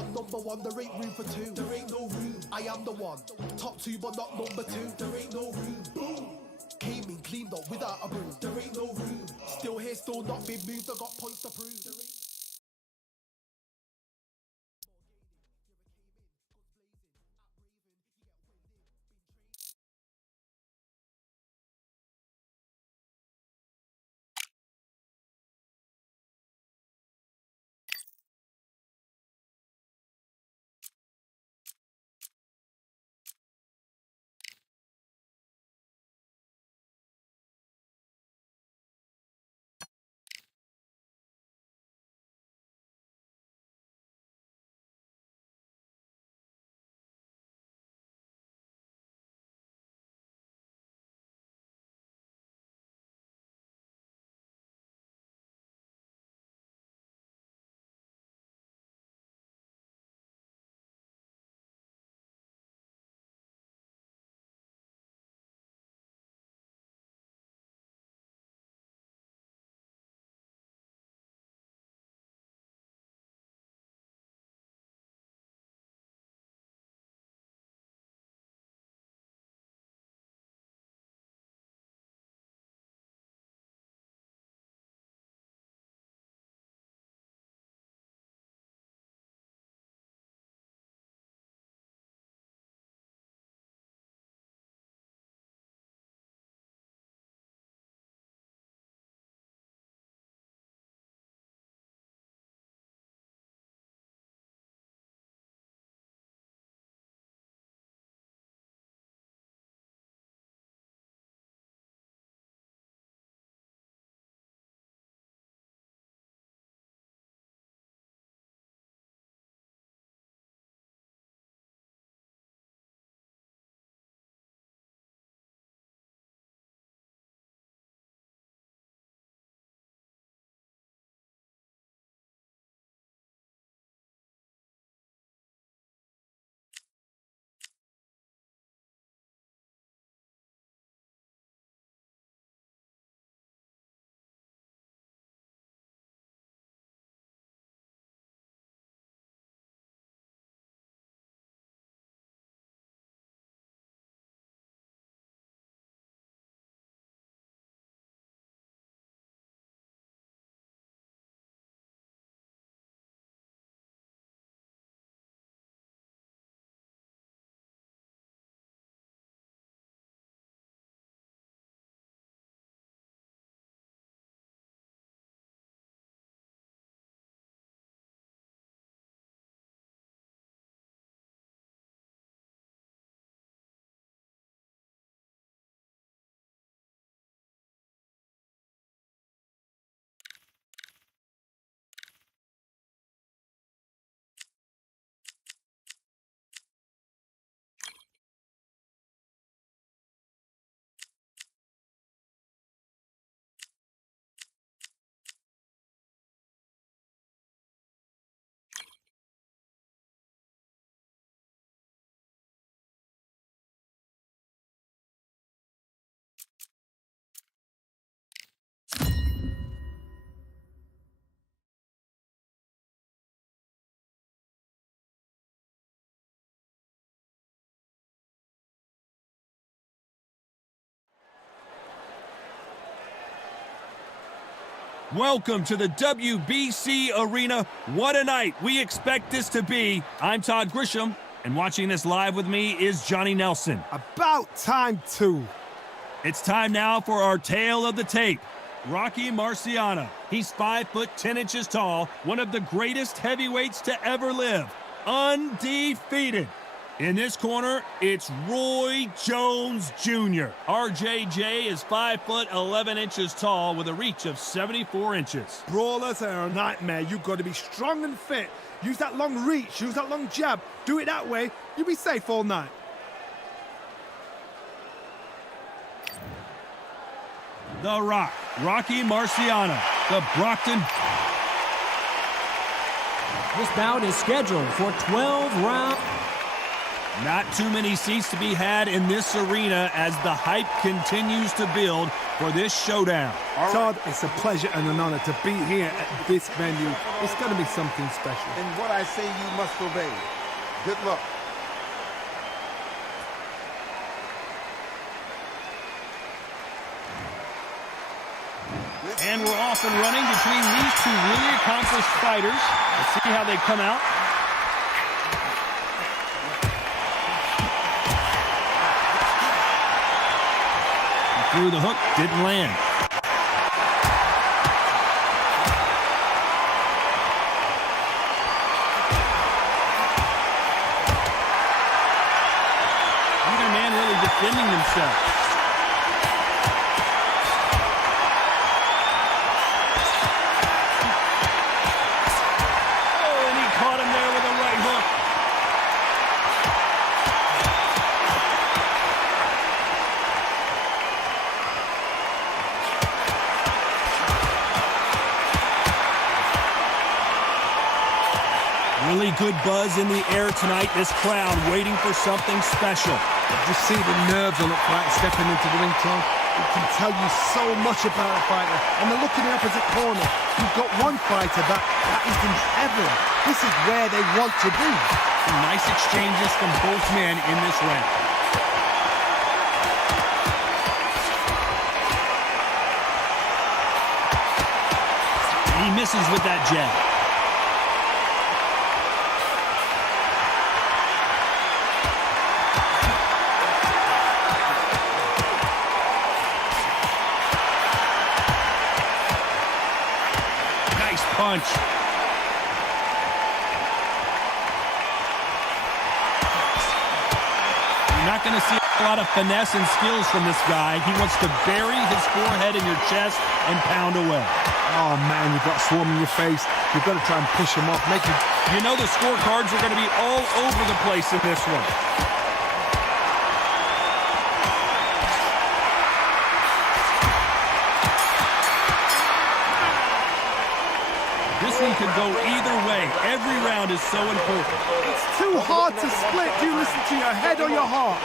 one, number one, there ain't room for two. There ain't no room. I am the one. Top two, but not number two. There ain't no room. Boom. Came in, cleaned up without a broom. There ain't no room. Still here, still not been moved. I got points to prove. There ain't Welcome to the WBC Arena. What a night we expect this to be. I'm Todd Grisham, and watching this live with me is Johnny Nelson. About time too. It's time now for our tale of the tape. Rocky Marciano. He's 5'10" tall, one of the greatest heavyweights to ever live. Undefeated. In this corner, it's Roy Jones Jr. RJJ is 5'11" tall with a reach of 74 inches. Brawlers are a nightmare. You've got to be strong and fit. Use that long reach, use that long jab. Do it that way, you'll be safe all night. The Rock, Rocky Marciano, the Brockton. This bout is scheduled for 12 rounds. Not too many seats to be had in this arena as the hype continues to build for this showdown. Todd, it's a pleasure and an honor to be here at this venue. It's going to be something special. And what I say you must obey. Good luck. And we're off and running between these two really accomplished fighters. Let's see how they come out. Through the hook, didn't land. Neither man really defending themselves. Oh, and he caught him there with a right hook. Really good buzz in the air tonight. This crowd waiting for something special. Just see the nerves on the fight stepping into the ring, Tom. It can tell you so much about a fighter. And they're looking in the opposite corner. You've got one fighter that is in heaven. This is where they want to be. Some nice exchanges from both men in this round. He misses with that jab. Nice punch. You're not going to see a lot of finesse and skills from this guy. He wants to bury his forehead in your chest and pound away. Oh, man, you've got swarm in your face. You've got to try and push him off. Make him... You know the scorecards are going to be all over the place in this one. This one could go either way. Every round is so important. It's too hard to split. Do you listen to your head or your heart?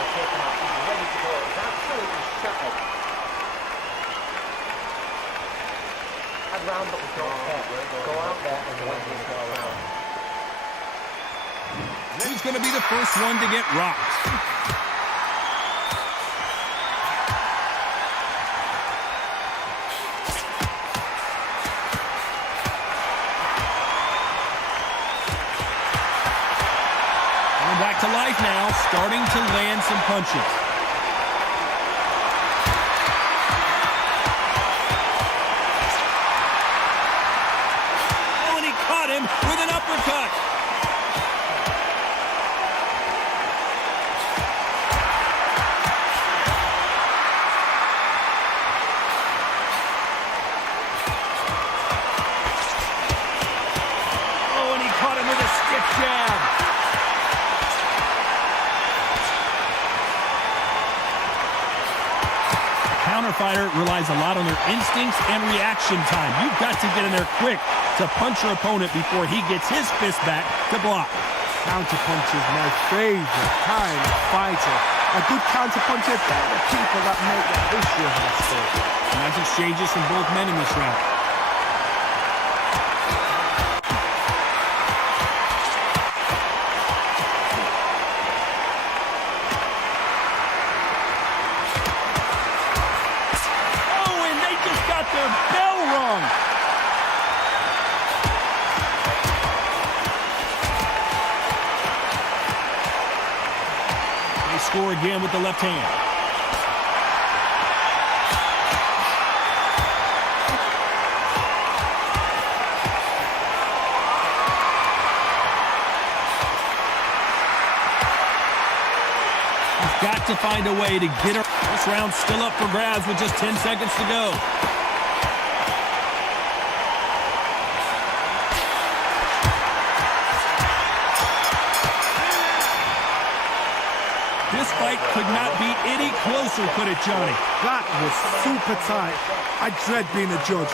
Round, but we don't care. Go out there and win this round. Who's going to be the first one to get rocked? Coming back to life now, starting to land some punches. With an uppercut. Oh, and he caught him with a stiff jab. The counter fighter relies a lot on their instincts and reaction time. You've got to get in there quick to punch your opponent before he gets his fist back to block. Counterpunch is my favorite kind of fighter. A good counterpuncher, they're the people that make the history of that sport. Nice exchanges from both men in this round. Oh, and they just got their bell rung. Score again with the left hand. He's got to find a way to get her. This round's still up for grabs with just 10 seconds to go. This fight could not be any closer, could it, Johnny? That was super tight. I dread being a judge.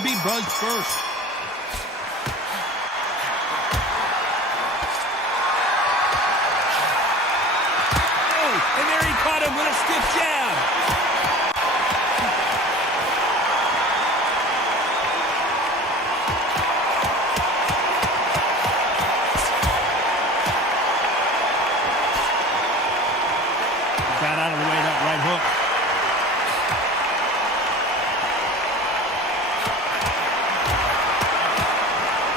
will be buzzed first. Oh, and there he caught him with a stiff jab. Got out of the way of that right hook.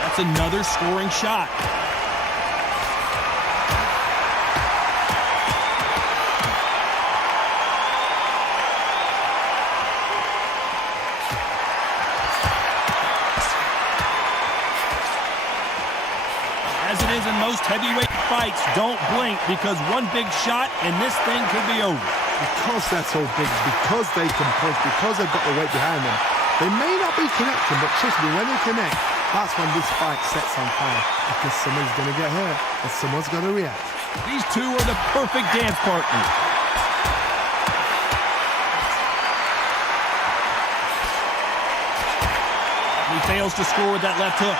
That's another scoring shot. As it is in most heavyweight fights, don't blink, because one big shot and this thing could be over. Because they're so big, because they can punch, because they've got the weight behind them, they may not be connecting, but trust me, when they connect, that's when this fight sets on fire, because someone's going to get hurt and someone's going to react. These two are the perfect dance partners. He fails to score with that left hook.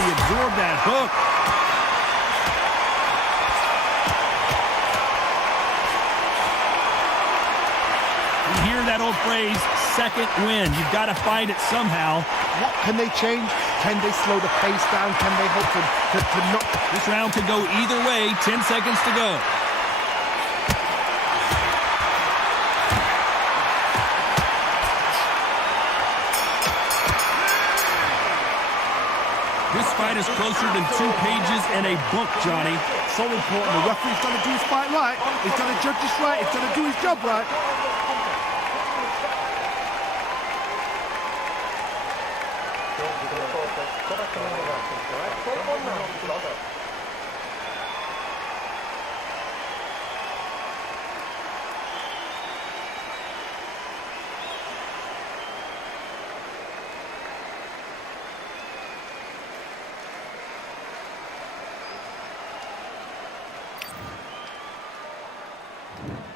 Absorb that hook. You hear that old phrase, second win. You've got to find it somehow. What can they change? Can they slow the pace down? Can they hope to not? This round could go either way. 10 seconds to go. This fight is closer than 2 pages in a book, Johnny. So important. The referee's got to do his fight right. He's got to judge this right. He's got to do his job right.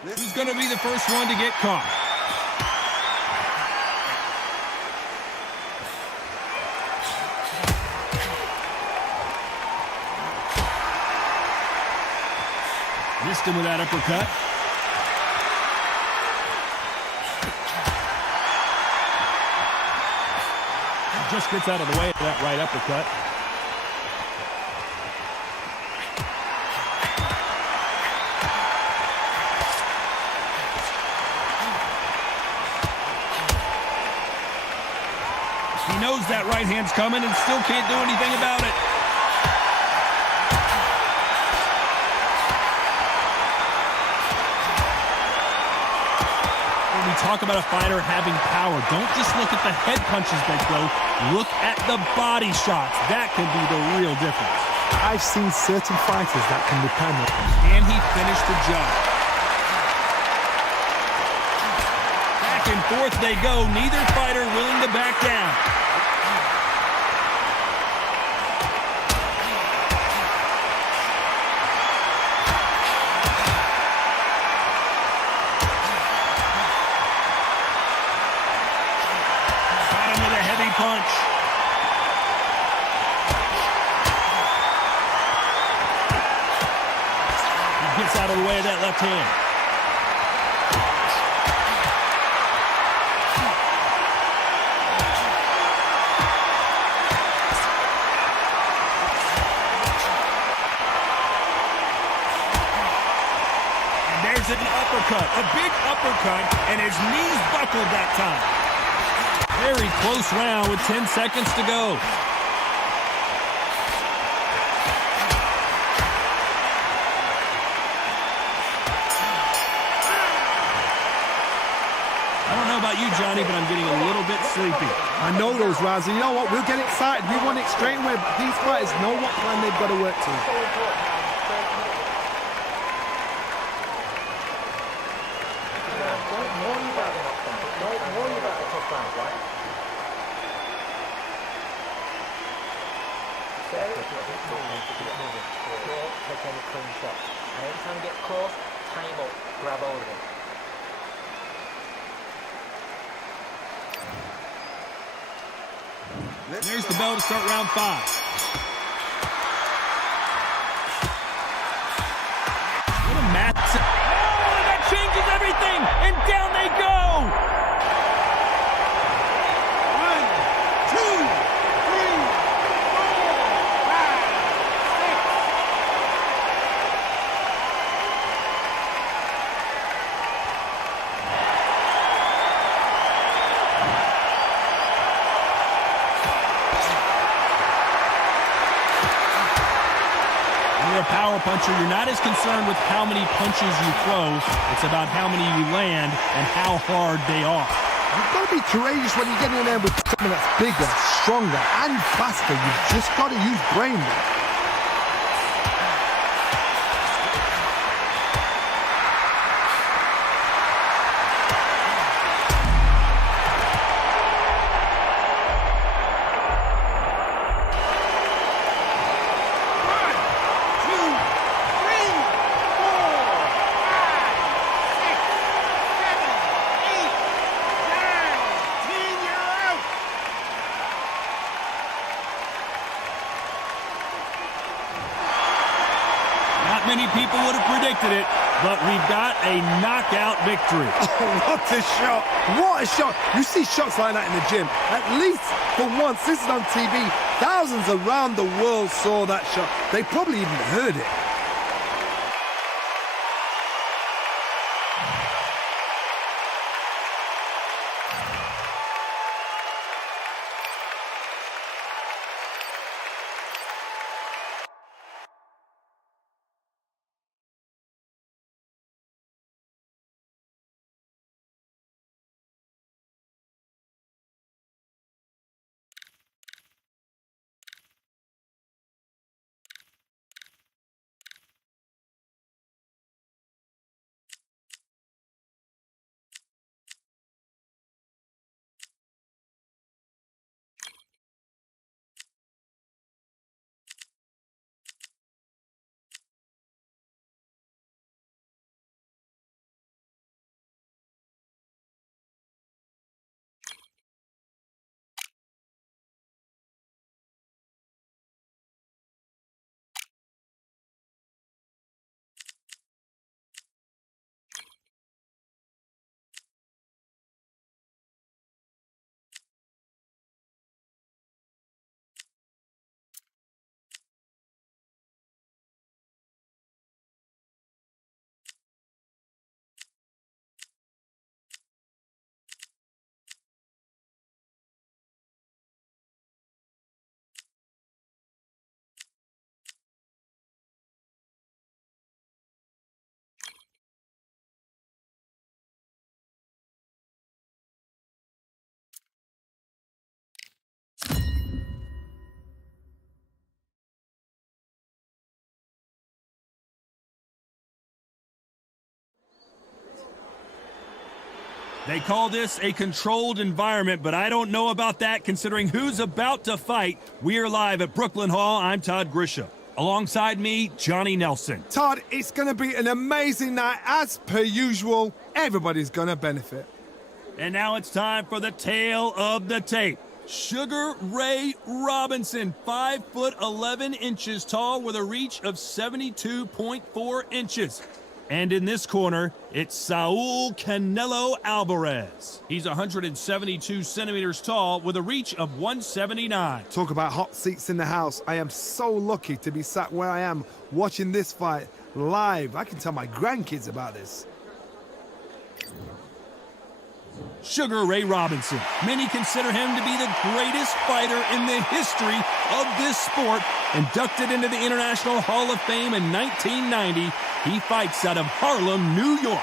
Who's going to be the first one to get caught? Missed him with that uppercut. He just gets out of the way of that right uppercut. He knows that right hand's coming and still can't do anything about it. When we talk about a fighter having power, don't just look at the head punches they throw. Look at the body shots. That can be the real difference. I've seen certain fighters that can depend on. And he finished the job. Back and forth they go. Neither fighter willing to back down. Punch. He gets out of the way of that left hand. And there's an uppercut, a big uppercut, and his knees buckled that time. Very close round with 10 seconds to go. I don't know about you, Johnny, but I'm getting a little bit sleepy. I know those rounds, and you know what? We'll get excited. We want it straight away, but these fighters know what plan they've got to work to. Don't take any clean shots. And anytime you get close, tie him up, grab hold of him. There's the bell to start round 5. What a match. Oh, that changes everything! And down they go! 1, 2, You're a power puncher. You're not as concerned with how many punches you throw. It's about how many you land and how hard they are. You've got to be courageous when you get in there with someone that's bigger, stronger, and faster. You've just got to use brain. Many people would have predicted it, but we've got a knockout victory. Oh, what a shot! What a shot! You see shots like that in the gym. At least for once, this is on TV. Thousands around the world saw that shot. They probably even heard it. They call this a controlled environment, but I don't know about that considering who's about to fight. We're live at Brooklyn Hall. I'm Todd Grisham. Alongside me, Johnny Nelson. Todd, it's going to be an amazing night. As per usual, everybody's going to benefit. And now it's time for the tale of the tape. Sugar Ray Robinson, 5'11" tall with a reach of 72.4 inches. And in this corner, it's Saul Canelo Alvarez. He's 172 centimeters tall with a reach of 179. Talk about hot seats in the house. I am so lucky to be sat where I am watching this fight live. I can tell my grandkids about this. Sugar Ray Robinson. Many consider him to be the greatest fighter in the history of this sport. Inducted into the International Hall of Fame in 1990, he fights out of Harlem, New York.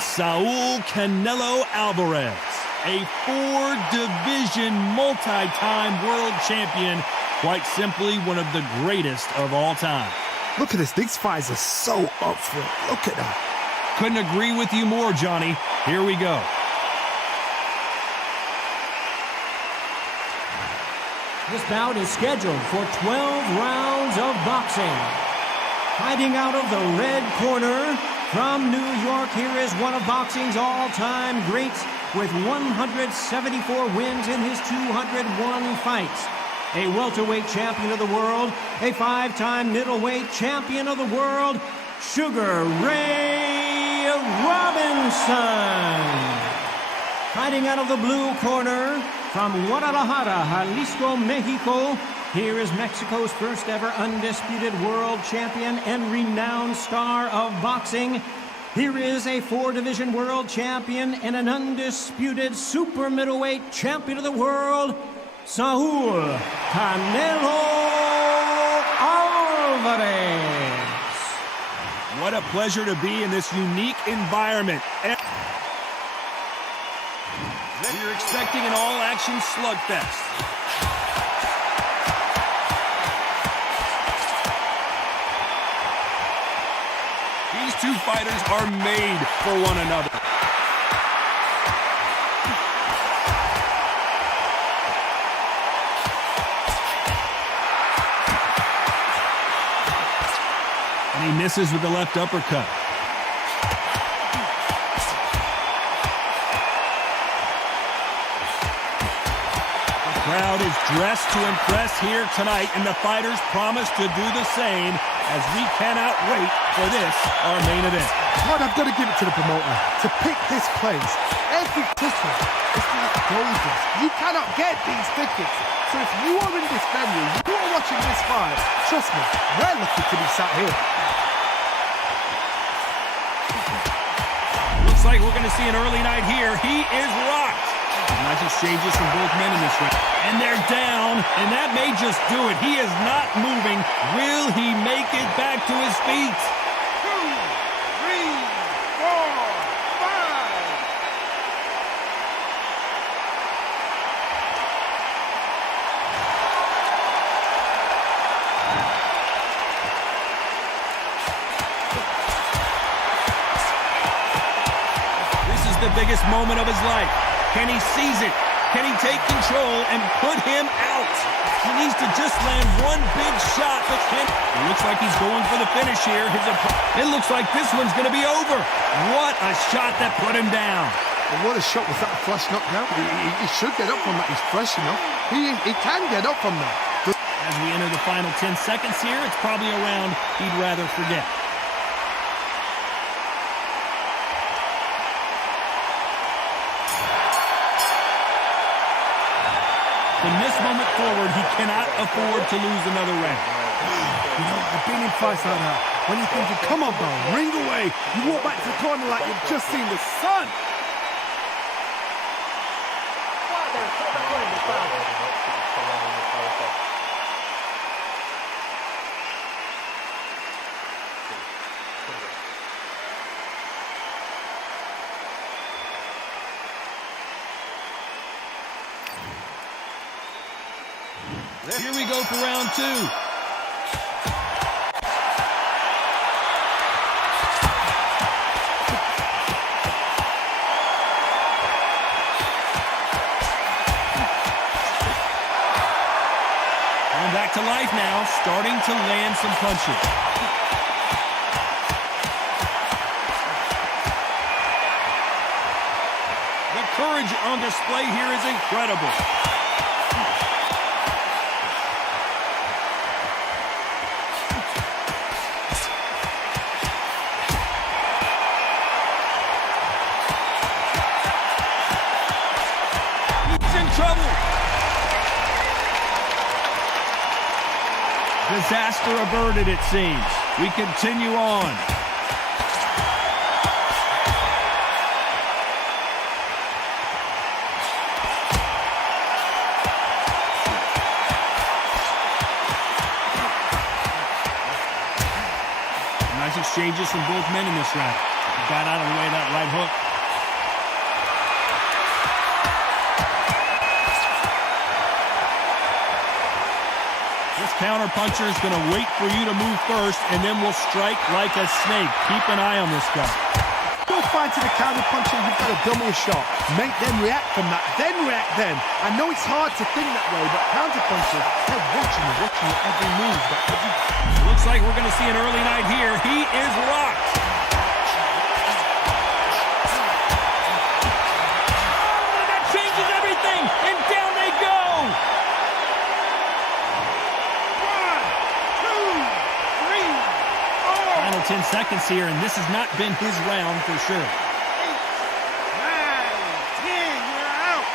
Saul Canelo Alvarez, a 4-division multi-time world champion, quite simply one of the greatest of all time. Look at this. These fights are so up for it. Look at that. Couldn't agree with you more, Johnny. Here we go. This bout is scheduled for 12 rounds of boxing. Fighting out of the red corner from New York, here is one of boxing's all-time greats with 174 wins in his 201 fights. A welterweight champion of the world, a 5-time middleweight champion of the world, Sugar Ray Robinson. Fighting out of the blue corner from Guadalajara, Jalisco, Mexico, here is Mexico's first ever undisputed world champion and renowned star of boxing. Here is a 4-division world champion and an undisputed super middleweight champion of the world, Saul Canelo Alvarez. What a pleasure to be in this unique environment. We're expecting an all-action slugfest. These two fighters are made for one another. And he misses with the left uppercut. The crowd is dressed to impress here tonight, and the fighters promise to do the same as we cannot wait for this, our main event. God, I've got to give it to the promoter. To pick this place, every ticket is like gorgeous. You cannot get these tickets. So if you are in this venue, you are watching this fight, trust me, we're lucky to be sat here. Looks like we're going to see an early night here. He is rocked. Nice exchanges from both men in this round. And they're down, and that may just do it. He is not moving. Will he make it back to his feet? 2, 3, 4, 5. This is the biggest moment of his life. Can he seize it? Can he take control and put him out? He needs to just land one big shot, but can... It looks like he's going for the finish here. It looks like this one's going to be over. What a shot that put him down. And what a shot was that, a flash knockdown? He should get up from that. He's fresh enough. He can get up from that. As we enter the final 10 seconds here, it's probably a round he'd rather forget. From this moment forward, he cannot afford to lose another round. You know, I've been in fights like that. When you're thinking, come on, bro, ring away. You walk back to the corner like you've just seen the sun. Here we go for round 2. Going back to life now, starting to land some punches. The courage on display here is incredible. Disaster averted, it seems. We continue on. Nice exchanges from both men in this round. Got out of the way of that right hook. This counter-puncher is going to wait for you to move first, and then will strike like a snake. Keep an eye on this guy. Good fine to the counter puncher, you've got to dummy a shot. Make them react from that, then react then. I know it's hard to think that way, but counter punchers, they're watching your every move. Looks like we're going to see an early night here. He is rocked. Oh, that changes everything, and down they go. 1, 2, 3, 4. Final 10 seconds here, and this has not been his round for sure. 8, 9, 10, you're out.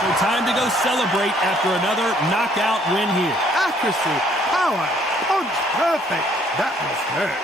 So time to go celebrate after another knockout win here. Accuracy, power, punch, perfect. That must hurt.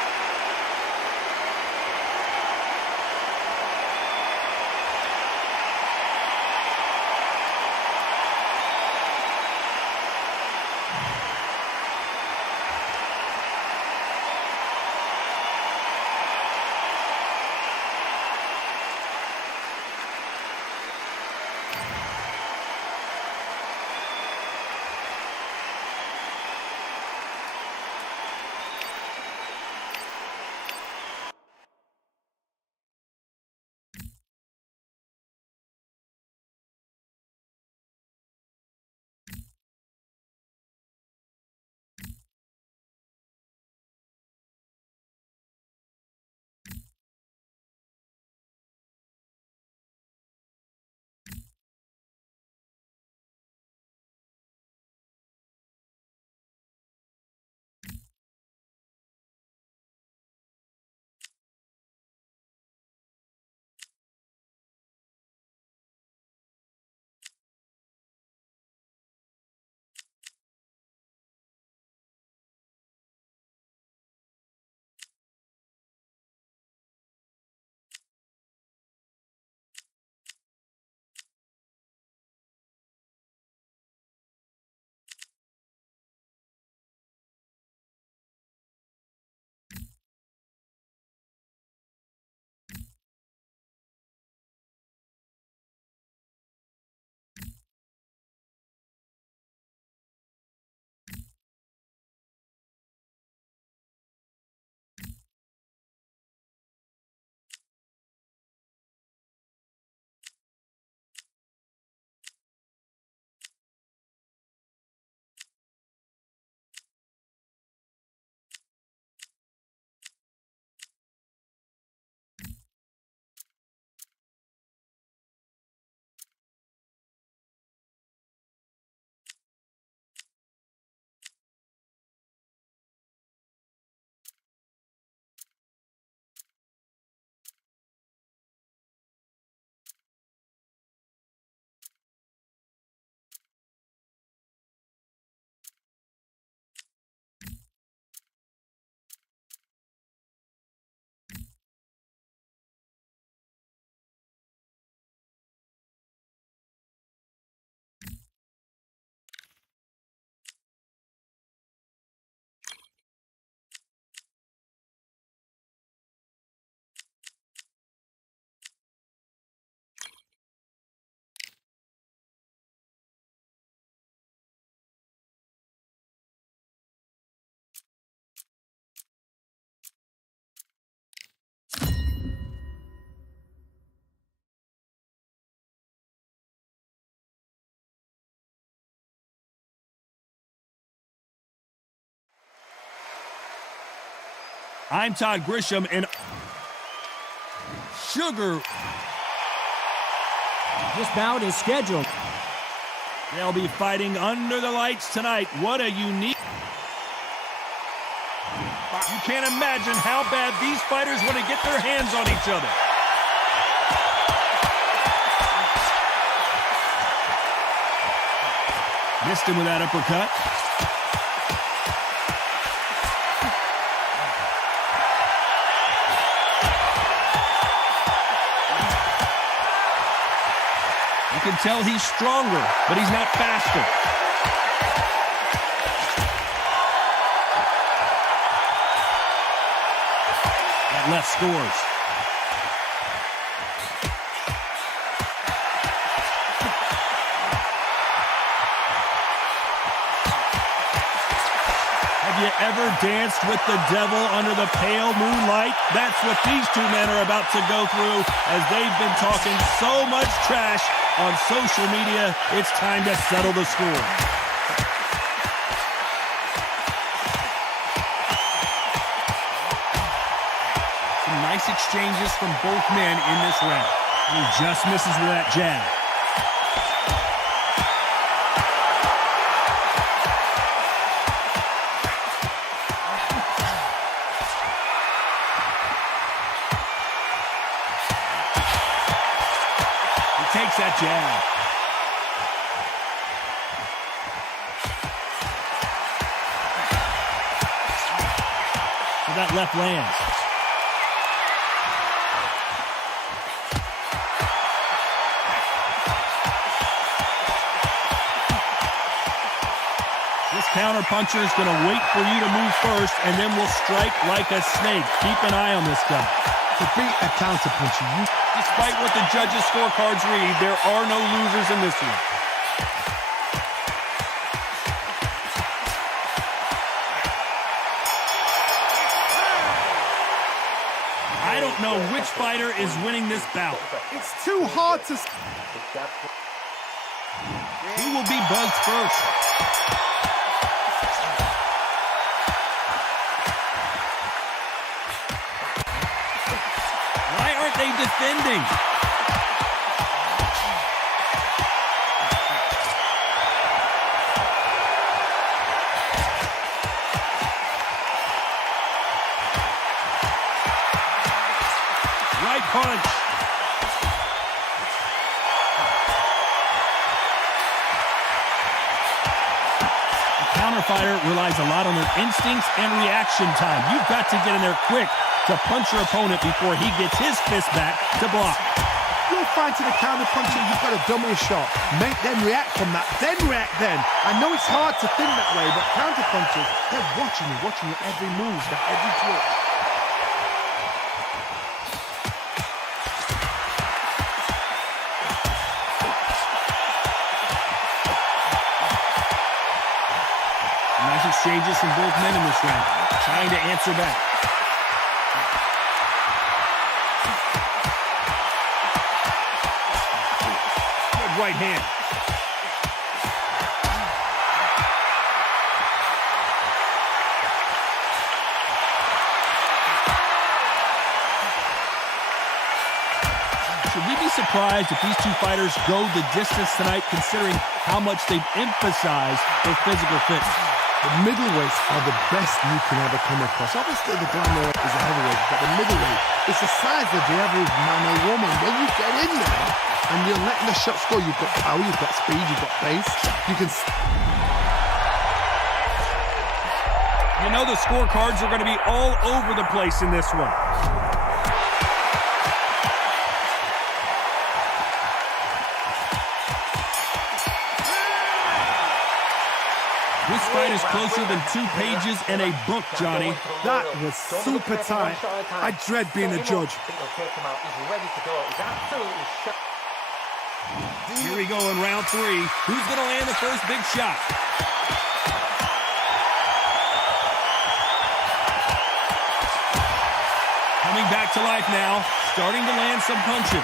I'm Todd Grisham, and Sugar. This bout is scheduled. They'll be fighting under the lights tonight. What a unique... You can't imagine how bad these fighters want to get their hands on each other. Missed him with that uppercut. You can tell he's stronger, but he's not faster. That left scores. Have you ever danced with the devil under the pale moonlight? That's what these two men are about to go through as they've been talking so much trash on social media. It's time to settle the score. Some nice exchanges from both men in this round. He just misses with that jab. Takes that jab. So that left lands. This counter puncher is going to wait for you to move first and then will strike like a snake. Keep an eye on this guy. To beat a counter puncher, despite what the judges' scorecards read, there are no losers in this one. I don't know which fighter is winning this bout. It's too hard to... Who will be buzzed first? They defending. Right punch. The counter fighter relies a lot on their instincts and reaction time. You've got to get in there quick to punch your opponent before he gets his fist back to block. You'll find to the counter puncher, you've got to dummy a shot. Make them react from that, then react then. I know it's hard to think that way, but counter punchers, they're watching your every move, their every twitch. Nice exchanges from both men in this round, trying to answer back. Right hand. Should we be surprised if these two fighters go the distance tonight, considering how much they've emphasized their physical fitness? The middleweights are the best you can ever come across. Obviously, the glamour is a heavyweight, but the middleweight is the size of the average man or woman. When you get in there and you're letting the shots go, you've got power, you've got speed, you've got pace. You can... You know the scorecards are going to be all over the place in this one. This fight is closer than 2 pages in a book, Johnny. That was super tight. I dread being a judge. Here we go in round 3. Who's going to land the first big shot? Coming back to life now, starting to land some punches.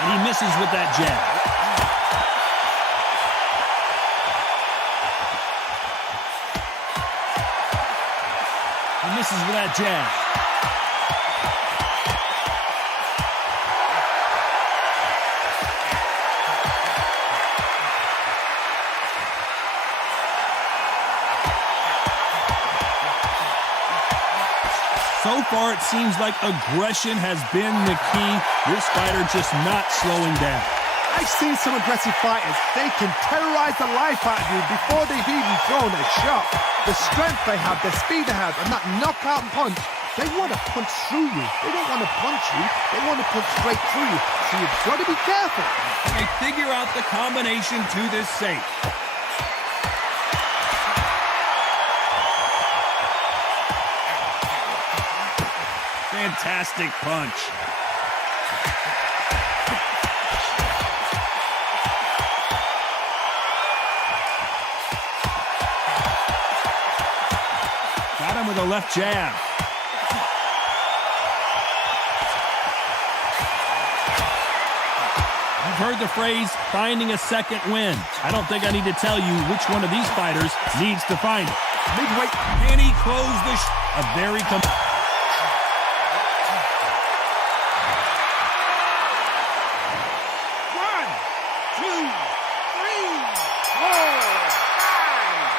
And he misses with that jab. He misses with that jab. So far, it seems like aggression has been the key. This fighter just not slowing down. I've seen some aggressive fighters. They can terrorize the life out of you before they've even thrown a shot. The strength they have, the speed they have, and that knockout punch, they want to punch through you. They don't want to punch you. They want to punch straight through you. So you've got to be careful. They figure out the combination to this safe. fantastic punch. Got him with a left jab. You've heard the phrase, finding a second win. I don't think I need to tell you which one of these fighters needs to find it. Midway. Can he close the a very One, two, three, four, five.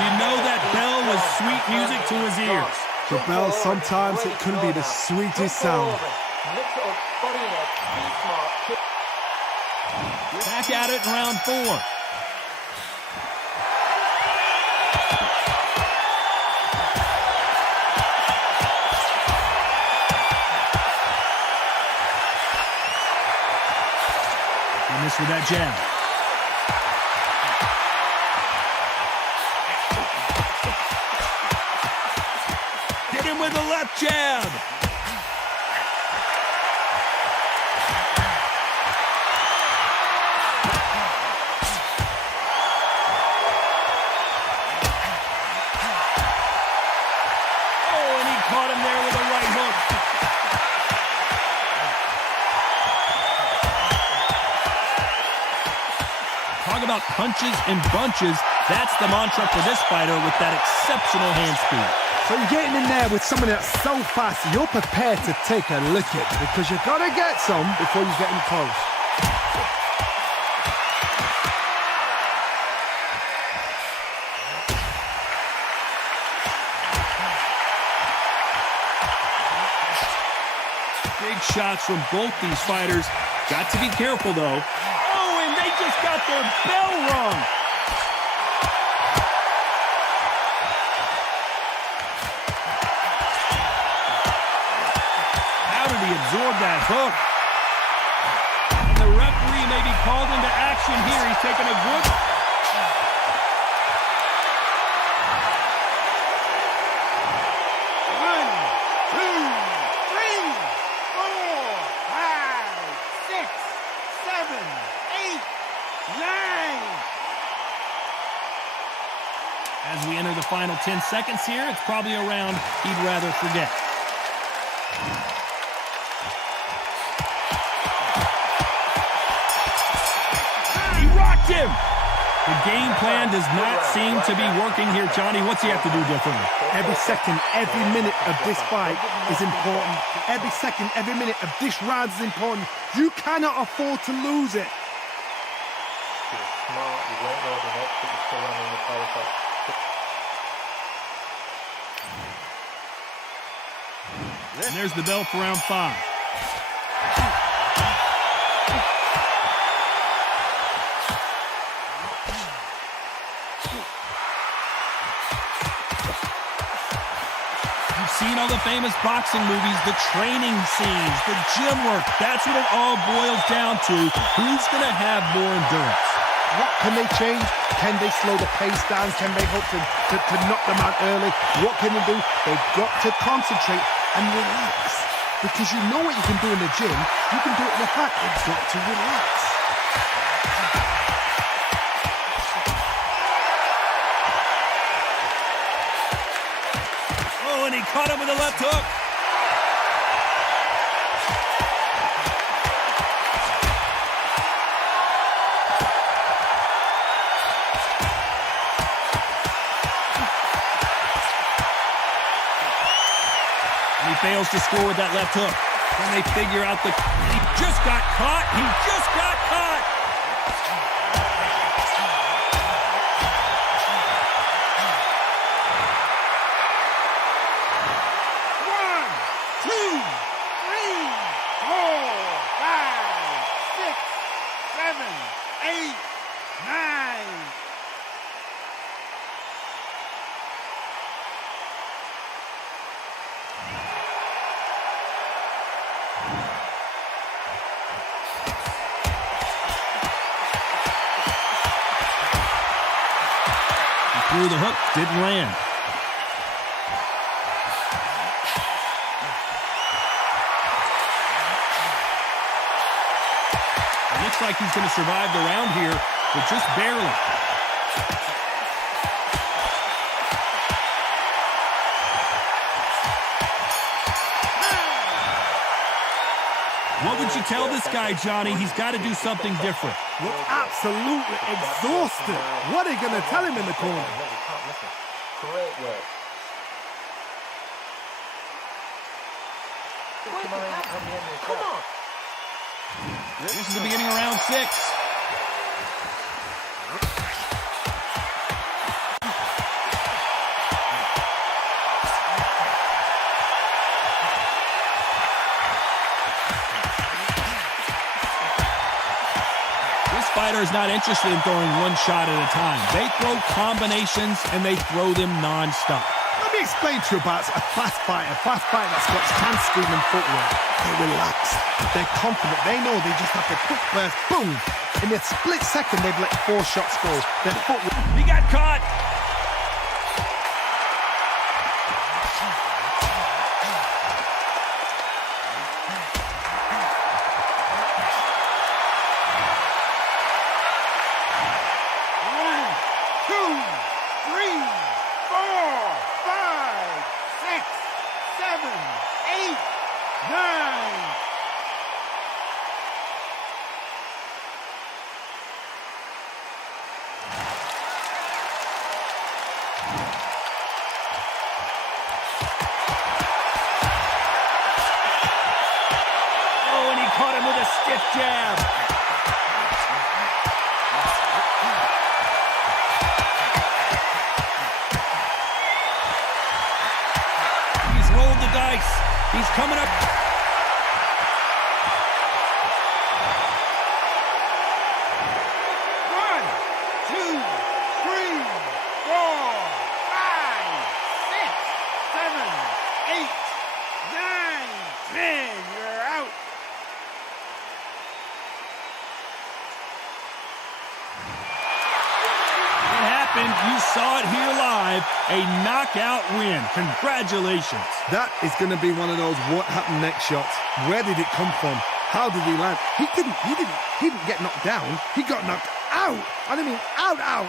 You know that bell was sweet music to his ears. The bell, sometimes it can be the sweetest sound. Mix it up, body and head, be smart. Back at it in round 4. And this with that jab. Get him with the left jab. Caught him there with a right hook. Talk about punches and bunches. That's the mantra for this fighter with that exceptional hand speed. So you're getting in there with someone that's so fast, you're prepared to take a licking because you've got to get some before you get in close. Big shots from both these fighters. Got to be careful, though. Oh, and they just got their bell rung. How did he absorb that hook? And the referee may be called into action here. He's taking a good... As we enter the final 10 seconds here, it's probably a round he'd rather forget. He rocked him! The game plan does not seem to be working here. Johnny, what's he have to do differently? Every second, every minute of this fight is important. Every second, every minute of this round is important. You cannot afford to lose it. You're smart, you won't know the next, but you're still running the power shot. And there's the bell for round 5. You've seen all the famous boxing movies, the training scenes, the gym work. That's what it all boils down to. Who's going to have more endurance? What can they change? Can they slow the pace down? Can they hope to knock them out early? What can they do? They've got to concentrate and relax. Because you know what you can do in the gym, you can do it in the fight. You've got to relax. Oh, and he caught him with a left hook. He fails to score with that left hook. Then they figure out the... He just got caught. He just got caught. One, two, three, four, five, six, seven, eight, nine. Through the hook, didn't land. It looks like he's going to survive the round here, but just barely. What would you tell this guy, Johnny? He's got to do something different. Look absolutely exhausted. What are you going to tell him in the corner? Great work. Come on. This is the beginning of round 6. Fighter is not interested in throwing one shot at a time. They throw combinations and they throw them non-stop. Let me explain to you about a fast fighter that's got hand scheme and footwork. They're relaxed. They're confident. They know they just have to quick burst, boom. In a split second, they've let 4 shots go. Their footwork. He got caught. Caught him with a stiff jab. He's rolled the dice. He's coming up. One, two, three, 4, 5, 6, 7, 8, 9, 10. You're out. You saw it here live, a knockout win. Congratulations. That is going to be one of those what happened next shots. Where did it come from? How did he land? He didn't get knocked down. He got knocked out. I mean, out.